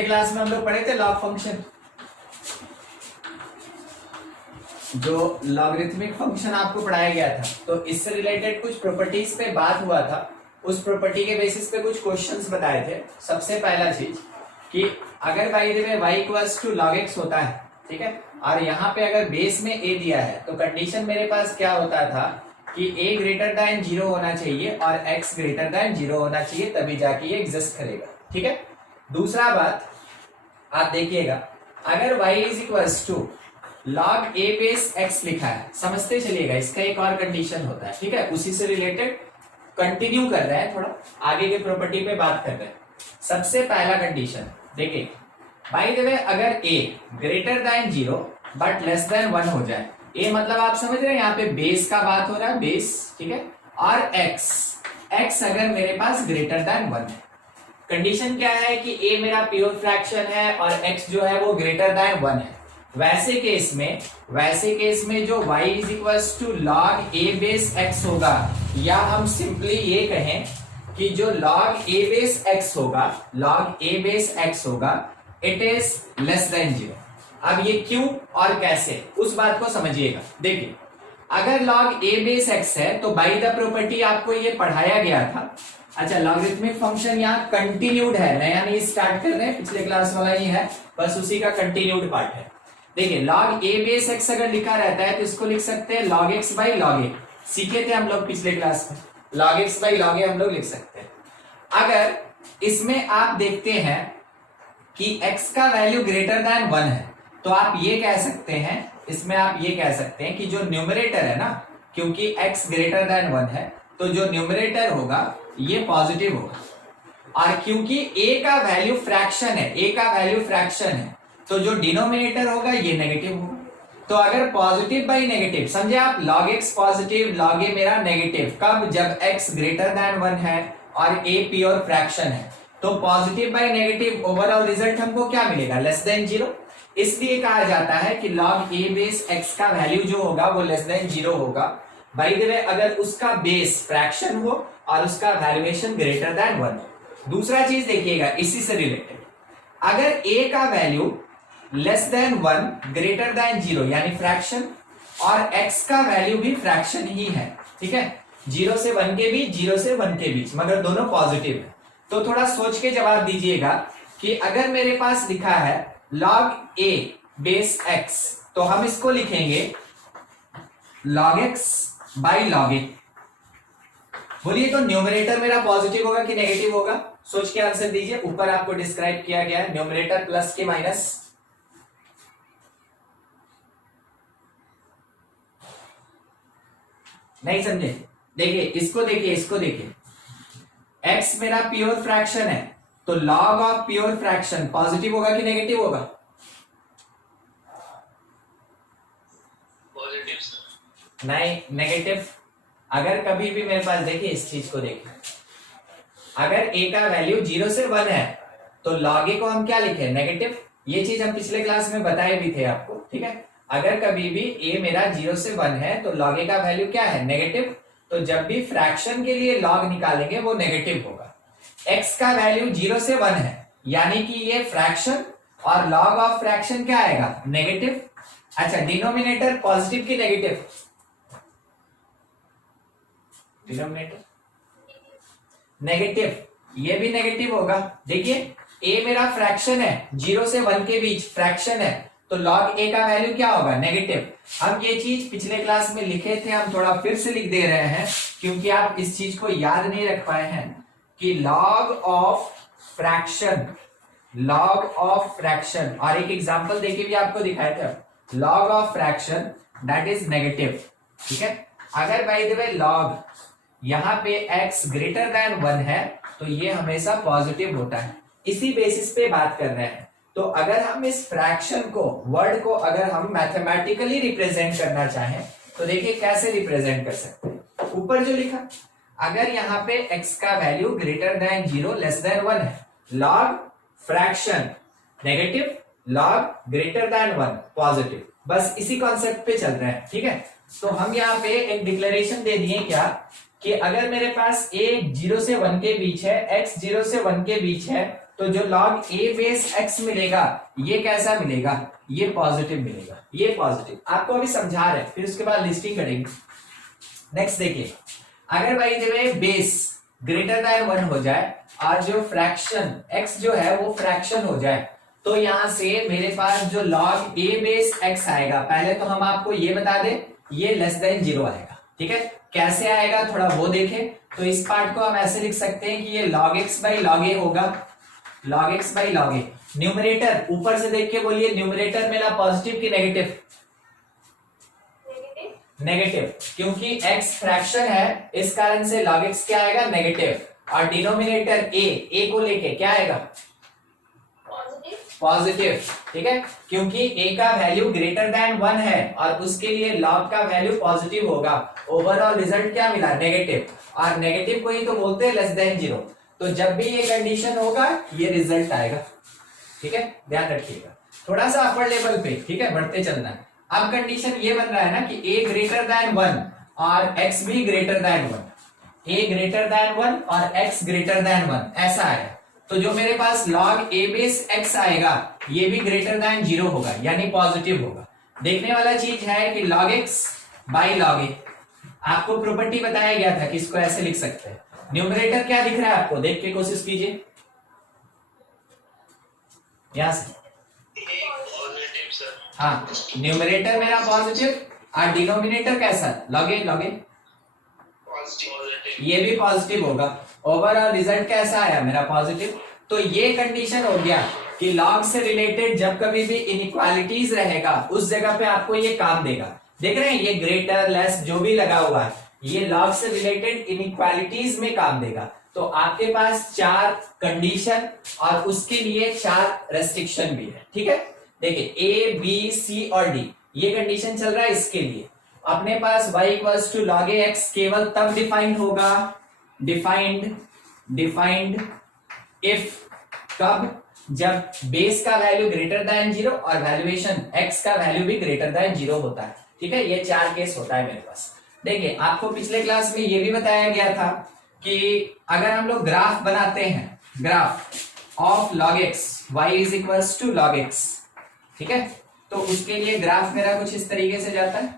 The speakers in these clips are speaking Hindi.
पिछले क्लास में हम लोग पढ़े थे लॉग फंक्शन, जो लॉगरिथमिक फंक्शन आपको पढ़ाया गया था। तो इससे रिलेटेड कुछ प्रॉपर्टीज पे बात हुआ था, उस प्रॉपर्टी के बेसिस पे कुछ क्वेश्चंस बताए थे। सबसे पहला चीज कि अगर by the way y equals to log x होता है, ठीक है, और यहाँ पे अगर बेस में a दिया है तो कंडीशन मेरे पास क्या होता था कि a ग्रेटर दैन 0 होना चाहिए और x ग्रेटर दैन 0 होना चाहिए, तभी जाके ये एग्जिस्ट करेगा। ठीक है। दूसरा बात आप देखिएगा, अगर y is equals to log a base x लिखा है, समझते चलिएगा, इसका एक और कंडीशन होता है। ठीक है, उसी से रिलेटेड कंटिन्यू कर रहे हैं, थोड़ा आगे के प्रॉपर्टी पे बात कर रहे हैं। सबसे पहला कंडीशन देखिए, बाय द वे अगर a greater than 0 but less than 1 हो जाए, a मतलब आप समझ रहे हैं यहाँ पे बेस का बात हो रहा है, बेस, ठीक है, और x अगर मेरे पास ग्रेटर दैन 1 है। कंडीशन क्या है कि a मेरा प्योर फ्रैक्शन है और x जो है वो ग्रेटर दैन 1 है। वैसे केस में जो y is equals to log a base x होगा, या हम सिंपली ये कहें कि जो log a बेस x होगा इट इज लेस देन 0। अब ये क्यों और कैसे, उस बात को समझिएगा। देखिए, अगर log a बेस x है तो बाय द प्रॉपर्टी आपको ये पढ़ाया गया था। अच्छा, लॉगरिथमिक फंक्शन यहाँ कंटिन्यूड है, नया नहीं स्टार्ट कर रहे हैं, पिछले क्लास वाला ही है, बस उसी का कंटिन्यूड पार्ट है। देखिए, log a बेस x अगर लिखा रहता है तो इसको लिख सकते हैं log x by log a, सीखे थे हम लोग पिछले क्लास में, log x by log a हम लोग लिख सकते हैं। अगर इसमें आप देखते हैं कि x का वैल्यू ग्रेटर दैन 1 है तो आप ये कह सकते हैं, इसमें आप ये कह सकते हैं कि जो न्यूमरेटर है ना, क्योंकि x ग्रेटर दैन 1 है तो जो न्यूमरेटर होगा ये पॉजिटिव होगा, और क्योंकि a का वैल्यू फ्रैक्शन है तो जो डिनोमिनेटर होगा ये नेगेटिव होगा। तो अगर पॉजिटिव बाई नेगेटिव, समझे आप, log x positive, log a मेरा नेगेटिव, कब, जब x ग्रेटर दैन 1 है और a प्योर फ्रैक्शन है, तो positive by negative overall result हमको क्या मिलेगा, लेस देन 0। इसलिए कहा जाता है कि log a बेस x का वैल्यू जो होगा वो लेस देन 0 होगा, बाय द वे अगर उसका बेस फ्रैक्शन हो और उसका वैल्यूएशन ग्रेटर दैन 1। दूसरा चीज देखिएगा इसी से रिलेटेड, अगर a का value less than 1 greater than 0 यानी फ्रैक्शन, और x का वैल्यू भी फ्रैक्शन ही है, ठीक है, 0 से 1 के बीच, 0 से 1 के बीच, मगर दोनों पॉजिटिव है। तो थोड़ा सोच के जवाब दीजिएगा कि अगर मेरे पास लिखा है log a बेस x, तो हम इसको लिखेंगे log x by log a। बोलिए, तो न्यूमरेटर मेरा पॉजिटिव होगा कि नेगेटिव होगा, सोच के आंसर दीजिए। ऊपर आपको डिस्क्राइब किया गया है, न्यूमरेटर प्लस के माइनस, नहीं समझे, देखिए इसको देखिए, x मेरा प्योर फ्रैक्शन है तो log of pure fraction positive होगा कि नेगेटिव होगा, पॉजिटिव सर। नहीं, नेगेटिव। अगर कभी भी मेरे पास, देखिए इस चीज को देखिए, अगर a का वैल्यू 0 से 1 है तो log a को हम क्या लिखे, नेगेटिव। ये चीज हम पिछले क्लास में बताए भी थे आपको, ठीक है। अगर कभी भी a मेरा 0 से 1 है तो log a का वैल्यू क्या है, नेगेटिव। तो जब भी फ्रैक्शन के लिए log निकालेंगे वो नेगेटिव होगा। x का वैल्यू 0 से 1 है यानी कि ये फ्रैक्शन, और log ऑफ फ्रैक्शन क्या आएगा, नेगेटिव। अच्छा, डिनोमिनेटर पॉजिटिव की नेगेटिव, डिनोमिनेटर नेगेटिव, ये भी नेगेटिव होगा। देखिए, a मेरा फ्रैक्शन है, 0 से 1 के बीच फ्रैक्शन है, तो log a का वैल्यू क्या होगा, नेगेटिव। हम ये चीज पिछले क्लास में लिखे थे, हम थोड़ा फिर से लिख दे रहे हैं क्योंकि आप इस चीज को याद नहीं रख पाए हैं कि log ऑफ फ्रैक्शन, और एक एग्जांपल देके भी आपको दिखाया था, log of fraction that is negative, ठीक है। अगर बाय द वे log यहाँ पे x ग्रेटर दैन 1 है तो ये हमेशा पॉजिटिव होता है। इसी बेसिस पे बात कर रहे हैं। तो अगर हम इस फ्रैक्शन को, वर्ड को अगर हम मैथमेटिकली रिप्रेजेंट करना चाहें तो देखिए कैसे रिप्रेजेंट कर सकते हैं। ऊपर जो लिखा, अगर यहाँ पे x का value greater than 0 less than 1 है, log fraction negative, log greater than 1 positive, बस इसी कॉन्सेप्ट पे चल रहे हैं, ठीक है। तो हम यहाँ पे एक डिक्लेरेशन दे दिए क्या, कि अगर मेरे पास a 0 से 1 के बीच है, x 0 से 1 के बीच है, तो जो log a बेस x मिलेगा ये कैसा मिलेगा, ये पॉजिटिव मिलेगा, ये पॉजिटिव आपको अभी समझा रहे हैं, फिर उसके बाद लिस्टिंग करेंगे। नेक्स्ट देखिए, अगर by the way base greater than 1 हो जाए और जो फ्रैक्शन x जो है वो फ्रैक्शन हो जाए, तो यहां से मेरे पास जो log a बेस x आएगा, पहले तो हम आपको ये बता दें ये लेस देन 0 आएगा। ठीक है, कैसे आएगा थोड़ा वो देखें। तो इस पार्ट को हम ऐसे लिख सकते हैं कि ये log x by log a होगा, log x by log a। Numerator ऊपर से देख के बोलिए, न्यूमरेटर मेरा पॉजिटिव कि नेगेटिव? नेगेटिव, क्योंकि x फ्रैक्शन है इस कारण से log x क्या आएगा, नेगेटिव। और डिनोमिनेटर a को लेके क्या आएगा, पॉजिटिव। ठीक है, क्योंकि a का वैल्यू ग्रेटर देन 1 है और उसके लिए log का वैल्यू पॉजिटिव होगा। ओवरऑल रिजल्ट क्या मिला, नेगेटिव, और नेगेटिव को ही तो बोलते हैं लेस देन 0। तो जब भी ये कंडीशन होगा ये रिजल्ट आएगा। ठीक है, ध्यान रखिएगा थोड़ा सा अपर लेवल पे। ठीक है, बढ़ते चलना है। अब कंडीशन ये बन रहा है ना कि a ग्रेटर देन 1 और x भी greater than 1, a greater than 1 और x ग्रेटर देन 1 ऐसा है। तो जो मेरे पास log a बेस x आएगा ये भी ग्रेटर देन 0 होगा, यानी पॉजिटिव होगा। देखने वाला चीज है कि log x by log a, आपको प्रॉपर्टी बताया गया था कि इसको ऐसे लिख सकते हैं। न्यूमरेटर क्या दिख रहा है आपको, देख के कोशिश कीजिए यहां से। हाँ, न्यूमरेटर मेरा पॉजिटिव और डिनोमिनेटर कैसा, log a log a, ये भी पॉजिटिव होगा। ओवरऑल रिजल्ट कैसा आया, मेरा पॉजिटिव। तो ये कंडीशन हो गया कि log से रिलेटेड जब कभी भी इनइक्वालिटीज रहेगा उस जगह पे आपको ये काम देगा। देख रहे हैं ये ग्रेटर लेस जो भी लगा हुआ है ये log से रिलेटेड इनइक्वालिटीज में काम देगा। तो आपके पास 4 कंडीशन और उसके लिए 4 रेस्ट्रिक्शन भी है। ठीक है, देखिए a b c और d ये कंडीशन चल रहा है इसके लिए। अपने पास y equals to log a x केवल तब डिफाइंड होगा, डिफाइंड इफ कब, जब बेस का वैल्यू ग्रेटर देन 0 और वैल्यूएशन x का वैल्यू भी ग्रेटर देन 0 होता है। ठीक है, ये 4 केस होता है मेरे पास। देखिए आपको पिछले क्लास में ये भी बताया गया था कि अगर हम लोग ग्राफ बनाते हैं, graph of log x y is equals to log x, ठीक है, तो उसके लिए ग्राफ मेरा कुछ इस तरीके से जाता है,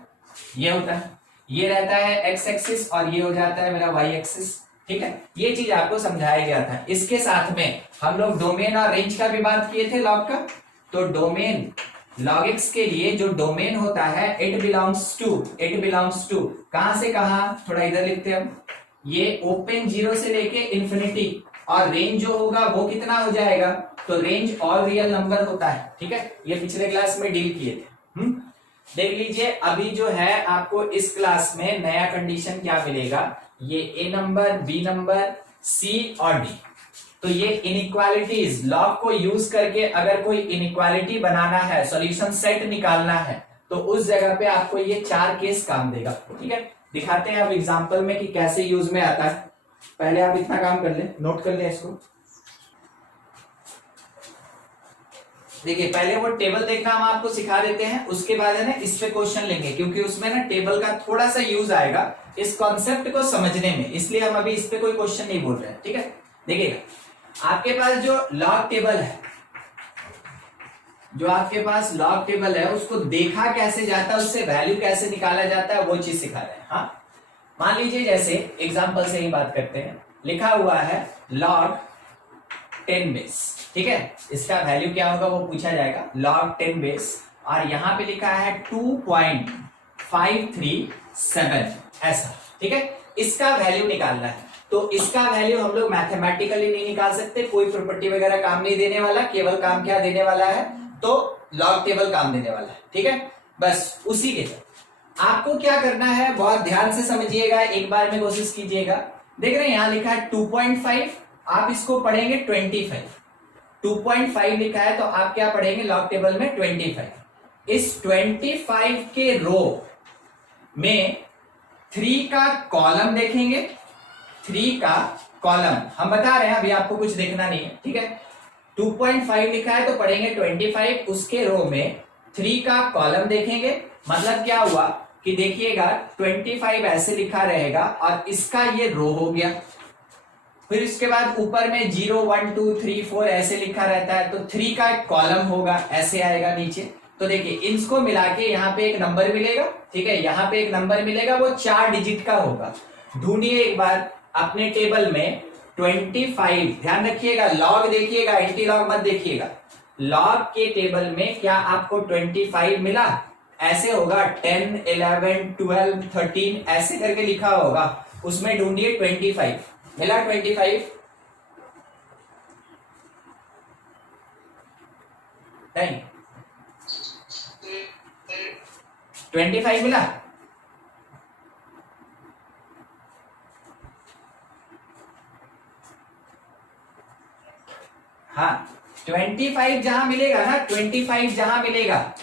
ये होता है, ये रहता है x एक्सिस और ये हो जाता है मेरा y एक्सिस। ठीक है, ये चीज आपको समझाया गया था। इसके साथ में हम लोग डोमेन और रेंज का भी बात किए थे log का। तो डोमेन log x के लिए जो डोमेन होता है इट बिलोंग्स टू कहां से कहां, थोड़ा इधर लिखते हैं हम, ये ओपन 0 से लेके इंफिनिटी, और रेंज जो होगा वो कितना हो जाएगा, तो रेंज ऑल रियल नंबर होता है। ठीक है, ये पिछले क्लास में डील किए थे। देख लीजिए अभी जो है आपको इस क्लास में नया कंडीशन क्या मिलेगा, ये ए नंबर, बी नंबर, सी और डी। तो ये इनइक्वालिटीज लॉग को यूज करके अगर कोई इनइक्वालिटी बनाना है, सॉल्यूशन सेट निकालना है, तो उस जगह पे आपको ये 4 केस काम देगा। ठीक है, दिखाते हैं अब एग्जांपल में कि कैसे यूज में आता है। पहले आप इतना काम कर ले, नोट कर ले इसको। देखिए पहले वो टेबल देखना हम आपको सिखा देते हैं, उसके बाद है ना इस पे क्वेश्चन लेंगे, क्योंकि उसमें ना टेबल का थोड़ा सा यूज आएगा इस कॉन्सेप्ट को समझने में, इसलिए हम अभी इस पे कोई क्वेश्चन नहीं बोल रहे हैं। ठीक है, देखिएगा आपके पास जो लॉग टेबल है, जो आपके पास लॉग टेबल है उसको देखा कैसे जाता है, उससे वैल्यू कैसे निकाला जाता है, वो चीज सिखा रहे हैं। हाँ, मान लीजिए जैसे एग्जांपल से ही बात करते हैं, लिखा हुआ है log 10 बेस। ठीक है, इसका वैल्यू क्या होगा वो पूछा जाएगा, log 10 बेस, और यहां पे लिखा है 2.537 ऐसा। ठीक है, इसका वैल्यू निकालना है। तो इसका वैल्यू हम लोग मैथमेटिकली नहीं निकाल सकते, कोई प्रॉपर्टी वगैरह काम नहीं देने वाला, केवल काम क्या देने वाला है, तो लॉग टेबल काम देने वाला है। ठीक है, बस उसी के साथ आपको क्या करना है बहुत ध्यान से समझिएगा, एक बार में कोशिश कीजिएगा। देख रहे हैं यहां लिखा है 2.5, आप इसको पढ़ेंगे 25। 2.5 लिखा है तो आप क्या पढ़ेंगे लॉग टेबल में 25। इस 25 के रो में 3 का कॉलम देखेंगे, 3 का कॉलम हम बता रहे हैं, अभी आपको कुछ देखना नहीं है। ठीक है, 2.5 लिखा है तो पढ़ेंगे 25, उसके रो में 3 का कॉलम देखेंगे। मतलब क्या हुआ कि देखिएगा 25 ऐसे लिखा रहेगा और इसका ये रो हो गया, फिर उसके बाद ऊपर में 0 1 2 3 4 ऐसे लिखा रहता है, तो 3 का एक कॉलम होगा, ऐसे आएगा नीचे। तो देखिए इसको मिला के यहाँ पे एक नंबर मिलेगा, ठीक है, यहाँ पे एक नंबर मिलेगा, वो 4 डिजिट का होगा। ढूंढिए एक बार अपने टेबल में 25, ध्यान रखिएगा, लॉग देखिएगा, एंटी लॉग मत देखिएगा। लॉग के टेबल में क्या आपको 25 मिला? ऐसे होगा 10 11 12 13 ऐसे करके लिखा होगा, उसमें ढूंढिए 25 मिला। 25 नहीं, 25 मिला। हाँ 25 जहां मिलेगा ना, 25 जहां मिलेगा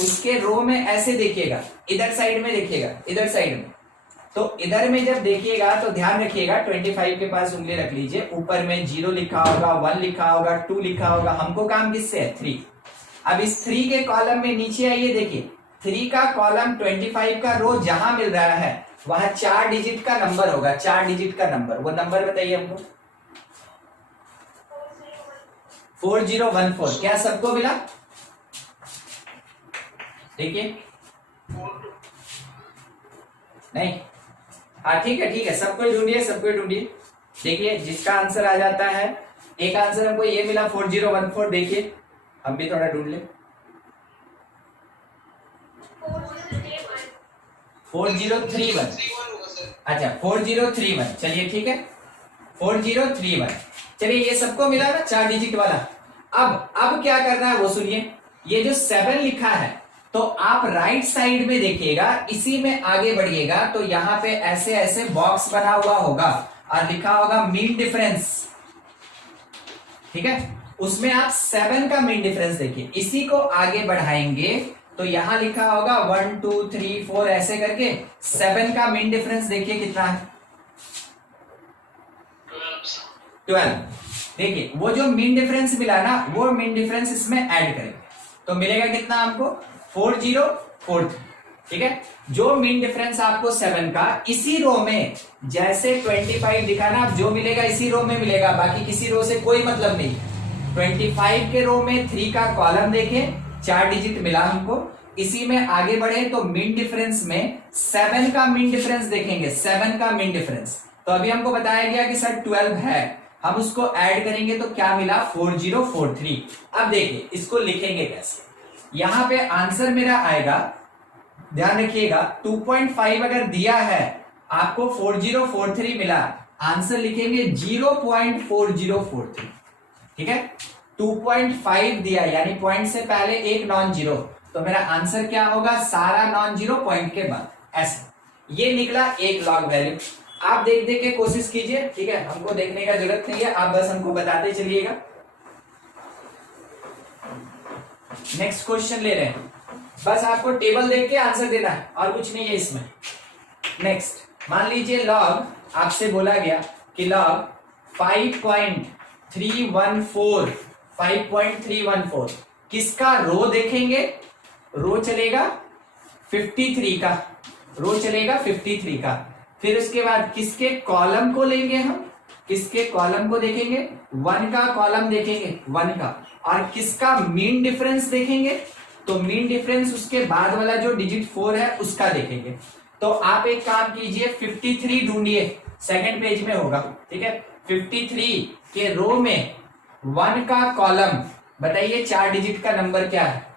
उसके रो में ऐसे देखिएगा, इधर साइड में देखिएगा, इधर साइड में। तो इधर में जब देखिएगा तो ध्यान रखिएगा 25 के पास उंगली रख लीजिए, ऊपर में 0 लिखा होगा, 1 लिखा होगा, 2 लिखा होगा। हमको काम किससे है? 3। अब इस 3 के कॉलम में नीचे आइए, देखिए 3 का कॉलम 25 का रो जहां मिल रहा है वहां 4 डिजिट का नंबर होगा, 4 डिजिट का नंबर। वो नंबर बताइए हमको। 4014। क्या सबको मिला? देखिए नहीं, हाँ ठीक है ठीक है, सबको ढूंढिए, सबको ढूंढिए। देखिए जिसका आंसर आ जाता है, एक आंसर हमको ये मिला 4014। देखिए हम भी थोड़ा ढूंढ ले। 4031। अच्छा 4031, चलिए ठीक है 4031। चलिए ये सबको मिला ना 4 डिजिट वाला। अब क्या करना है वो सुनिए। ये जो 7 लिखा है, तो आप राइट साइड में देखिएगा, इसी में आगे बढ़िएगा तो यहां पे ऐसे ऐसे बॉक्स बना हुआ होगा और लिखा होगा मीन डिफरेंस, ठीक है। उसमें आप 7 का मीन डिफरेंस देखिए, इसी को आगे बढ़ाएंगे तो यहां लिखा होगा 1 2 3 4 ऐसे करके 7 का मीन डिफरेंस देखिए कितना है? 12। देखिए वो जो मीन डिफरेंस मिला ना, वो मीन डिफरेंस इसमें ऐड करेंगे तो मिलेगा कितना हमको? 4043, ठीक है। जो मीन डिफरेंस आपको 7 का इसी रो में जैसे 25 दिखा ना, जो मिलेगा इसी रो में मिलेगा, बाकी किसी रो से कोई मतलब नहीं। 25 के रो में 3 का कॉलम देखें, 4 डिजिट मिला हमको, इसी में आगे बढ़े तो मीन डिफरेंस में 7 का मीन डिफरेंस देखेंगे, 7 का मीन डिफरेंस। तो अभी हमको बताया गया कि सर 12 है, हम उसको ऐड करेंगे तो क्या मिला? 4043। अब देखिए इसको लिखेंगे कैसे। यहां पे आंसर मेरा आएगा, ध्यान रखिएगा 2.5 अगर दिया है आपको 4043 मिला, आंसर लिखेंगे 0.4043, ठीक है। 2.5 दिया यानी पॉइंट से पहले एक नॉन जीरो, तो मेरा आंसर क्या होगा? सारा नॉन जीरो पॉइंट के बाद, ऐसा। ये निकला एक लॉग वैल्यू। आप देख देख के कोशिश कीजिए, ठीक है, हमको देखने का जरूरत नहीं है, आप बस हमको बताते चलिएगा। नेक्स्ट क्वेश्चन ले रहे हैं, बस आपको टेबल देख के आंसर देना है और कुछ नहीं है इसमें। नेक्स्ट मान लीजिए लॉग आपसे बोला गया कि लॉग 5.314 किसका रो देखेंगे? रो चलेगा 53 का, रो चलेगा 53 का। फिर उसके बाद किसके कॉलम को लेंगे हम? किसके कॉलम को देखेंगे? 1 का कॉलम देखेंगे, 1 का। और किसका मीन डिफरेंस देखेंगे? तो मीन डिफरेंस उसके बाद वाला जो डिजिट 4 है उसका देखेंगे। तो आप एक काम कीजिए, 53 ढूंढिए, सेकंड पेज में होगा, ठीक है। 53 के रो में 1 का कॉलम, बताइए 4 डिजिट का नंबर क्या है?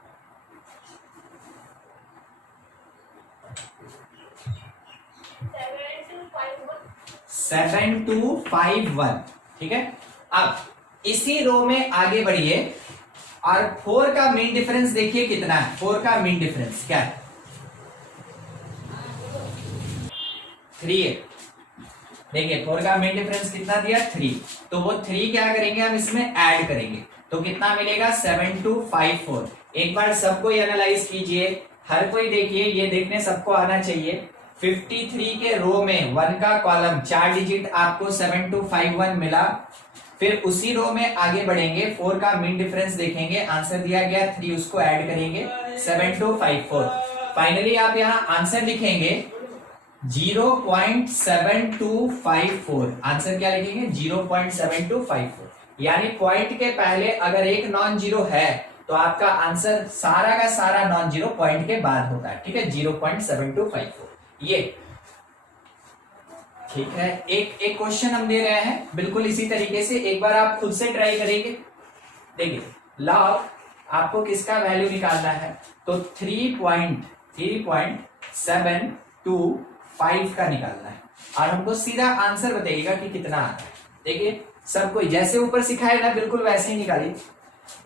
7251, ठीक है। अब इसी रो में आगे बढ़िए और 4 का मीन डिफरेंस देखिए कितना है? 4 का मीन डिफरेंस क्या है? 3 है। देखिए 4 का मीन डिफरेंस कितना दिया? 3। तो वो 3 क्या करेंगे हम इसमें ऐड करेंगे तो कितना मिलेगा? 7254। एक बार सबको एनालाइज कीजिए, हर कोई देखिए, ये देखने सबको आना चाहिए। 53 के रो में 1 का कॉलम 4 डिजिट आपको 7251 मिला। फिर उसी रो में आगे बढ़ेंगे, 4 का मीन डिफरेंस देखेंगे, आंसर दिया गया 3, उसको ऐड करेंगे 7254। फाइनली आप यहाँ आंसर लिखेंगे 0.7254। आंसर क्या लिखेंगे? 0.7254। यानी पॉइंट के पहले अगर एक नॉन जीरो है तो आपका आंसर सारा का सारा नॉन जीरो पॉइंट के बाद होता है। ठीक है, 0.7254 ये। ठीक है, एक एक क्वेश्चन हम दे रहे हैं बिल्कुल इसी तरीके से, एक बार आप खुद से ट्राई करेंगे। देखिए, लॉग आपको किसका वैल्यू निकालना है, तो 3.725 का निकालना है और हमको सीधा आंसर बताइएगा कि कितना आता है। देखिए, सबको जैसे ऊपर सिखाए ना बिल्कुल वैसे ही निकालिए।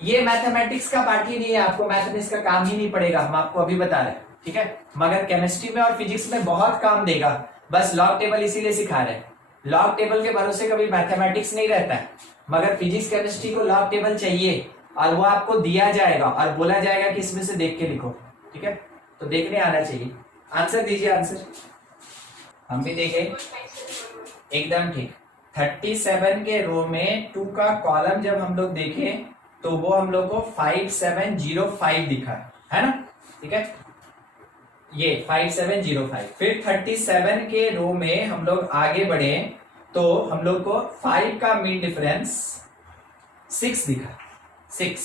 ये मैथमेटिक्स का पार्ट ही नहीं है, आपको मैथमेटिक्स का काम ही नहीं पड़ेगा, हम आपको अभी बता रहे हैं। ठीक है, मगर केमिस्ट्री में और फिजिक्स में बहुत काम देगा। बस लॉग टेबल इसीलिए सिखा रहे हैं। लॉग टेबल के भरोसे कभी मैथमेटिक्स नहीं रहता है, मगर फिजिक्स केमिस्ट्री को लॉग टेबल चाहिए और वो आपको दिया जाएगा और बोला जाएगा कि इसमें से देख के लिखो। ठीक है, तो देखने आना चाहिए। आंसर दीजिए, आंसर हम भी देखें। एकदम ठीक। 37 के रो में 2 का कॉलम जब हम लोग देखें तो वो हम लोग को 5705 दिखा है ना। ठीक है, ये 5705। फिर 37 के रो में हम लोग आगे बढ़े तो हम लोग को 5 का मीन डिफरेंस 6 दिखा, 6।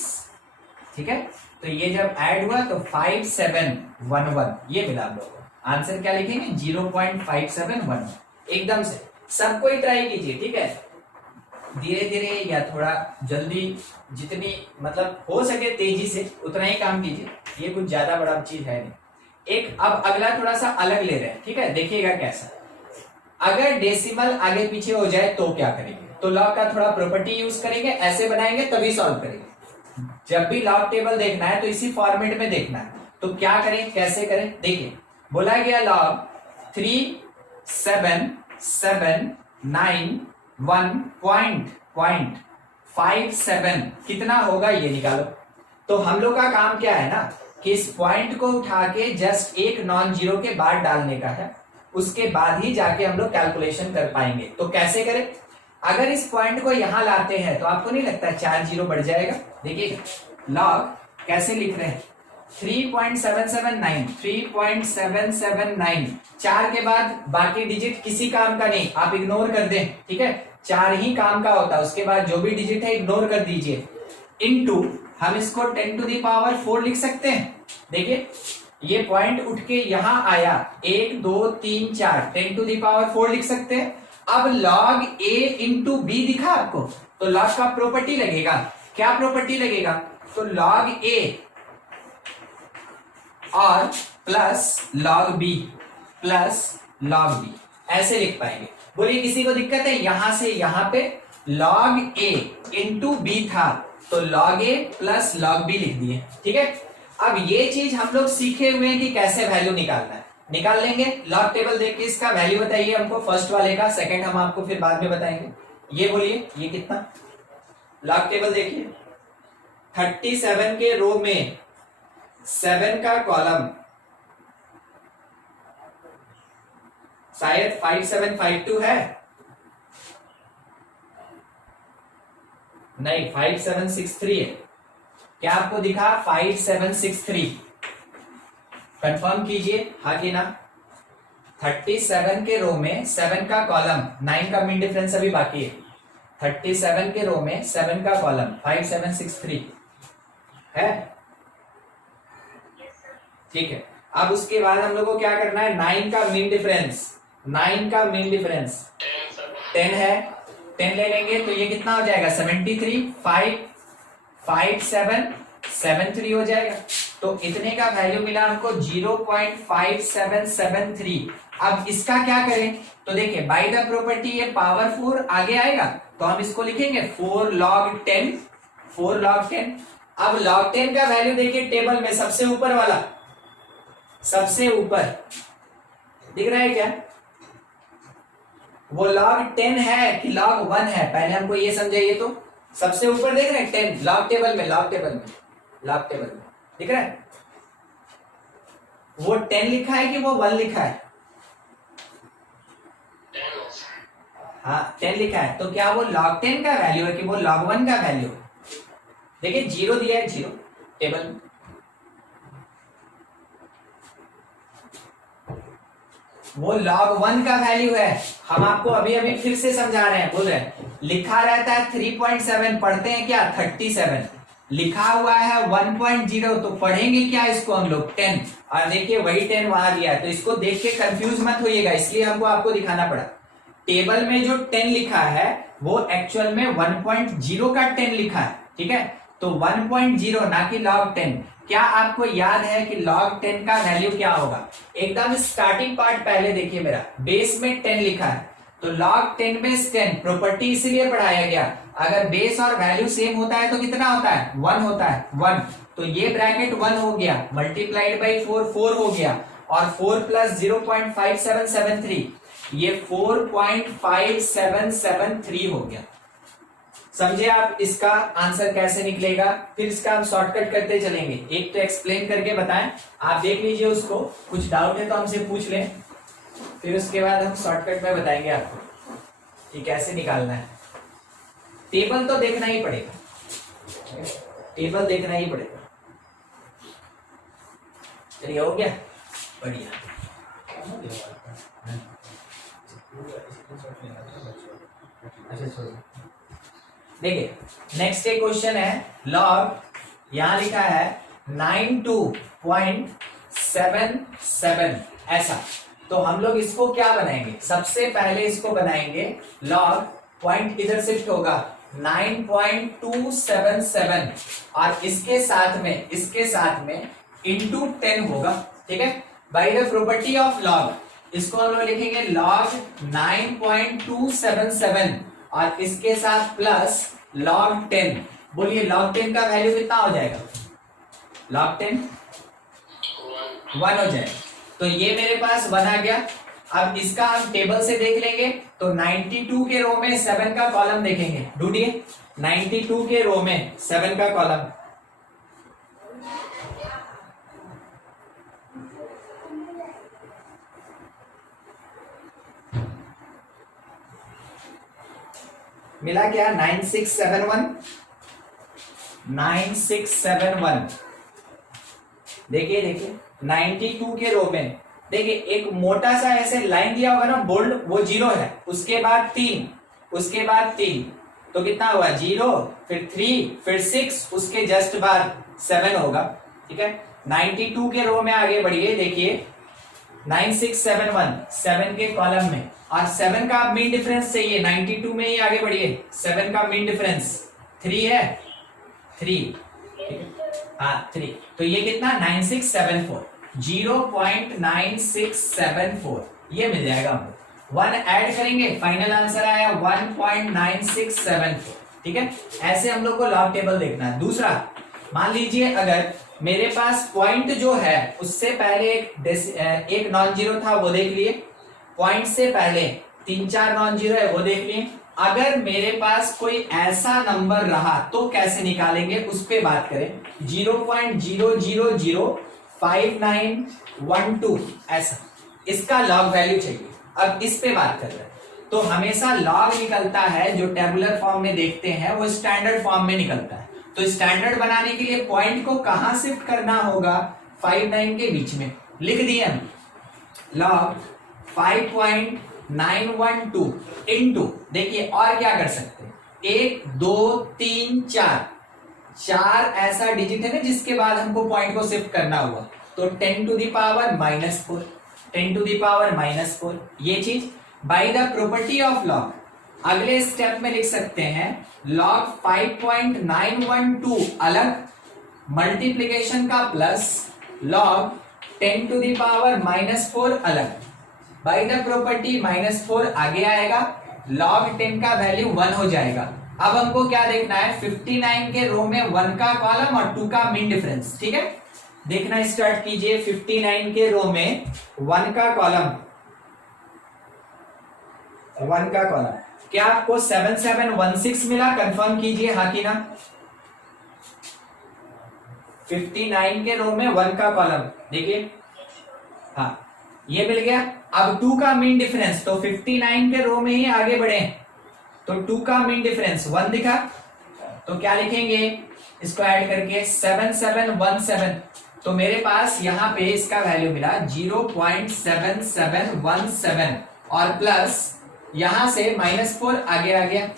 ठीक है, तो ये जब ऐड हुआ तो 5711 ये मिला हम लोग को। आंसर क्या लिखेंगे? 0.5711। एकदम से सबको ही ट्राई कीजिए। ठीक है, धीरे धीरे या थोड़ा जल्दी, जितनी मतलब हो सके तेजी से उतना ही काम कीजिए। ये कुछ ज्यादा बड़ा चीज है नहीं। एक अब अगला थोड़ा सा अलग ले रहे हैं। ठीक है, देखिएगा कैसा। अगर डेसिमल आगे पीछे हो जाए तो क्या करेंगे? तो लॉग का थोड़ा प्रॉपर्टी यूज करेंगे, ऐसे बनाएंगे तभी सॉल्व करेंगे। जब भी लॉग टेबल देखना है तो इसी फॉर्मेट में देखना है। तो क्या करें, कैसे करें? देखिए, बोला गया लॉग 3779.57 कितना होगा ये निकालो। तो हम लोग का काम क्या है ना कि इस पॉइंट को उठा के जस्ट एक नॉन जीरो के बाद डालने का है, उसके बाद ही जाके हम लोग कैलकुलेशन कर पाएंगे। तो कैसे करें? अगर इस पॉइंट को यहां लाते हैं तो आपको नहीं लगता 4 जीरो बढ़ जाएगा? देखिए लॉग कैसे लिख रहे हैं, 3.779 4 के बाद बाकी डिजिट किसी काम का नहीं, आप इग्नोर कर दें। ठीक है, 4 ही काम का होता है, उसके बाद जो भी डिजिट है इग्नोर कर दीजिए। इनटू हम इसको 10 टू द पावर 4 लिख सकते हैं। देखिए ये पॉइंट उठ के यहां आया, 1 2 3 4, 10 टू द पावर 4 लिख सकते हैं। अब लॉग a इंटू बी दिखा आपको, तो लॉग का प्रॉपर्टी लगेगा। क्या प्रॉपर्टी लगेगा? तो लॉग a और plus log b plus log b ऐसे लिख पाएंगे। बोलिए किसी को दिक्कत है? यहां से यहां पे लॉग a इंटू बी था तो log a plus log b लिख दिए। ठीक है, अब ये चीज हम लोग सीखे हुए हैं कि कैसे वैल्यू निकालना है। निकाल लेंगे। लॉग टेबल देख के इसका वैल्यू बताइए हमको, फर्स्ट वाले का, सेकंड हम आपको फिर बाद में बताएंगे। ये बोलिए ये कितना? लॉग टेबल देखिए, 37 के रो में 7 का कॉलम शायद 5752 है, नहीं 5763 है। क्या आपको दिखा? 5763। कंफर्म कीजिए हाँ कि ना। 37 के रो में 7 का कॉलम, 9 का मीन डिफरेंस अभी बाकी है। 37 के रो में 7 का कॉलम 5763 है। ठीक है, अब उसके बाद हम लोग को क्या करना है? 9 का मीन डिफरेंस, 9 का मीन डिफरेंस 10 है। 10 ले लेंगे तो ये कितना हो जाएगा? 73, 55773 हो जाएगा। तो इतने का वैल्यू मिला हमको 0.5773। अब इसका क्या करें? तो देखिए बाय द प्रॉपर्टी ये पावर 4 आगे आएगा तो हम इसको लिखेंगे 4 log 10, 4 log 10। अब log 10 का वैल्यू देखिए टेबल में सबसे ऊपर वाला, सबसे ऊपर दिख रहा है क्या? वो log 10 है कि log 1 है, पहले हमको ये समझाइए। तो सबसे ऊपर देख रहे हैं 10 log टेबल में, log टेबल में दिख रहा है? वो 10 लिखा है कि वो 1 लिखा है? हाँ 10 लिखा है। तो क्या वो log 10 का वैल्यू है कि वो log 1 का वैल्यू है? देखिए 0 दिया है, 0 टेबल में। वो log 1 का वैल्यू है। हम आपको अभी अभी फिर से समझा रहे हैं, बोल रहे हैं लिखा रहता है 3.7, पढ़ते हैं क्या 37, लिखा हुआ है 1.0, तो पढ़ेंगे क्या इसको हम लोग 10, और देखिए वही 10 वहां दिया है, तो इसको देख के कंफ्यूज मत होइएगा, इसलिए हमको आपको दिखाना पड़ा। टेबल में जो 10 लिखा है वो एक्चुअल में 1.0 का 10 लिखा है, ठीक है, तो 1.0 ना कि log 10। क्या आपको याद है कि log 10 का वैल्यू क्या होगा? एकदम स्टार्टिंग पार्ट पहले देखिए मेरा, बेस में 10 लिखा है, तो log 10 बेस 10, प्रॉपर्टी इसलिए पढ़ाया गया, अगर बेस और वैल्यू सेम होता है तो कितना होता है 1 होता है 1, तो ये ब्रैकेट 1 हो गया, मल्टीप्लाइड बाई 4 हो गया, और 4 प्लस 0.5773, ये 4.5773 हो गया। समझे आप इसका आंसर कैसे निकलेगा? फिर इसका हम शॉर्टकट करते चलेंगे, एक तो एक्सप्लेन करके बताएं, आप देख लीजिए उसको, कुछ डाउट है तो हमसे पूछ लें, फिर उसके बाद हम शॉर्टकट में बताएंगे आपको कि कैसे निकालना है। टेबल तो देखना ही पड़ेगा, टेबल देखना ही पड़ेगा। चलिए हो गया, बढ़िया। देखिए नेक्स्ट एक क्वेश्चन है, लॉग यहां लिखा है 92.77 ऐसा, तो हम लोग इसको क्या बनाएंगे? सबसे पहले इसको बनाएंगे लॉग, पॉइंट इधर शिफ्ट होगा 9.277, और इसके साथ में इंटू 10 होगा, ठीक है, bye the property of log, इसको हम लोग लिखेंगे log 9.277 और इसके साथ प्लस log 10। बोलिए log 10 का वैल्यू कितना हो जाएगा? log 10 1 हो जाएगा, तो ये मेरे पास 1 आ गया। अब इसका हम टेबल से देख लेंगे, तो 92 के रो में 7 का कॉलम देखेंगे, ढूंढिए 92 के रो में 7 का कॉलम, मिला क्या? 9671। देखिए 92 के रो में देखिए एक मोटा सा ऐसे लाइन दिया होगा ना बोल्ड, वो 0 है, उसके बाद 3, तो कितना हुआ 0, फिर 3, फिर 6, उसके जस्ट बाद 7 होगा, ठीक है। 92 के रो में आगे बढ़िए, देखिए 9671 7 के कॉलम में, और 7 का मीन डिफरेंस चाहिए, 92 में ही आगे बढ़िए, 7 का मीन डिफरेंस 3 है, 3, हाँ 3, तो ये कितना 9674, 0.9674 ये मिल जाएगा हमको। 1 ऐड करेंगे, फाइनल आंसर आया 1.9674, ठीक है। ऐसे हम लोग को लॉग टेबल देखना है। दूसरा, मान लीजिए अगर मेरे पास पॉइंट जो है उससे पहले एक नॉन जीरो था, वो देख लिए, पॉइंट से पहले 3-4 नॉन जीरो है, वो देख लिए। अगर मेरे पास कोई ऐसा नंबर रहा तो कैसे निकालेंगे, उस पे बात करें। 0.0005912 ऐसा, इसका लॉग वैल्यू चाहिए। अब इस पे बात कर रहे हैं, तो हमेशा लॉग निकलता है जो टेबुलर फॉर्म में देखते हैं वो स्टैंडर्ड फॉर्म में निकलता है। तो स्टैंडर्ड बनाने के लिए पॉइंट को कहां शिफ्ट करना होगा? 5-9 के बीच में लिख दिए हम, लॉग 5.912 इंटू, देखिए और क्या कर सकते हैं, 1 2 3 4 ऐसा डिजिट है ना जिसके बाद हमको पॉइंट को शिफ्ट करना हुआ, तो 10 to the power -4, 10 to the power -4, ये चीज by the property of log. अगले स्टेप में लिख सकते हैं log 5.912 अलग, मल्टीप्लीकेशन का plus log 10 to the power -4 अलग, बाय द प्रॉपर्टी -4 आगे आएगा, log 10 का वैल्यू 1 हो जाएगा। अब हमको क्या देखना है? 59 के रो में 1 का कॉलम और 2 का मीन डिफरेंस, ठीक है। देखना स्टार्ट कीजिए, 59 के रो में 1 का कॉलम, क्या आपको 7716 मिला? कंफर्म कीजिए हाँ कि ना। 59 के रो में 1 का कॉलम, देखिए हाँ ये मिल गया। अब 2 का मीन डिफरेंस, तो 59 के रो में ही आगे बढ़े, तो 2 का मीन डिफरेंस 1 दिखा, तो क्या लिखेंगे इसको ऐड करके? 7717 तो मेरे पास यहाँ पे इसका वैल्यू मिला 0.7717 और प्लस यहां से -4 आगे आ गया।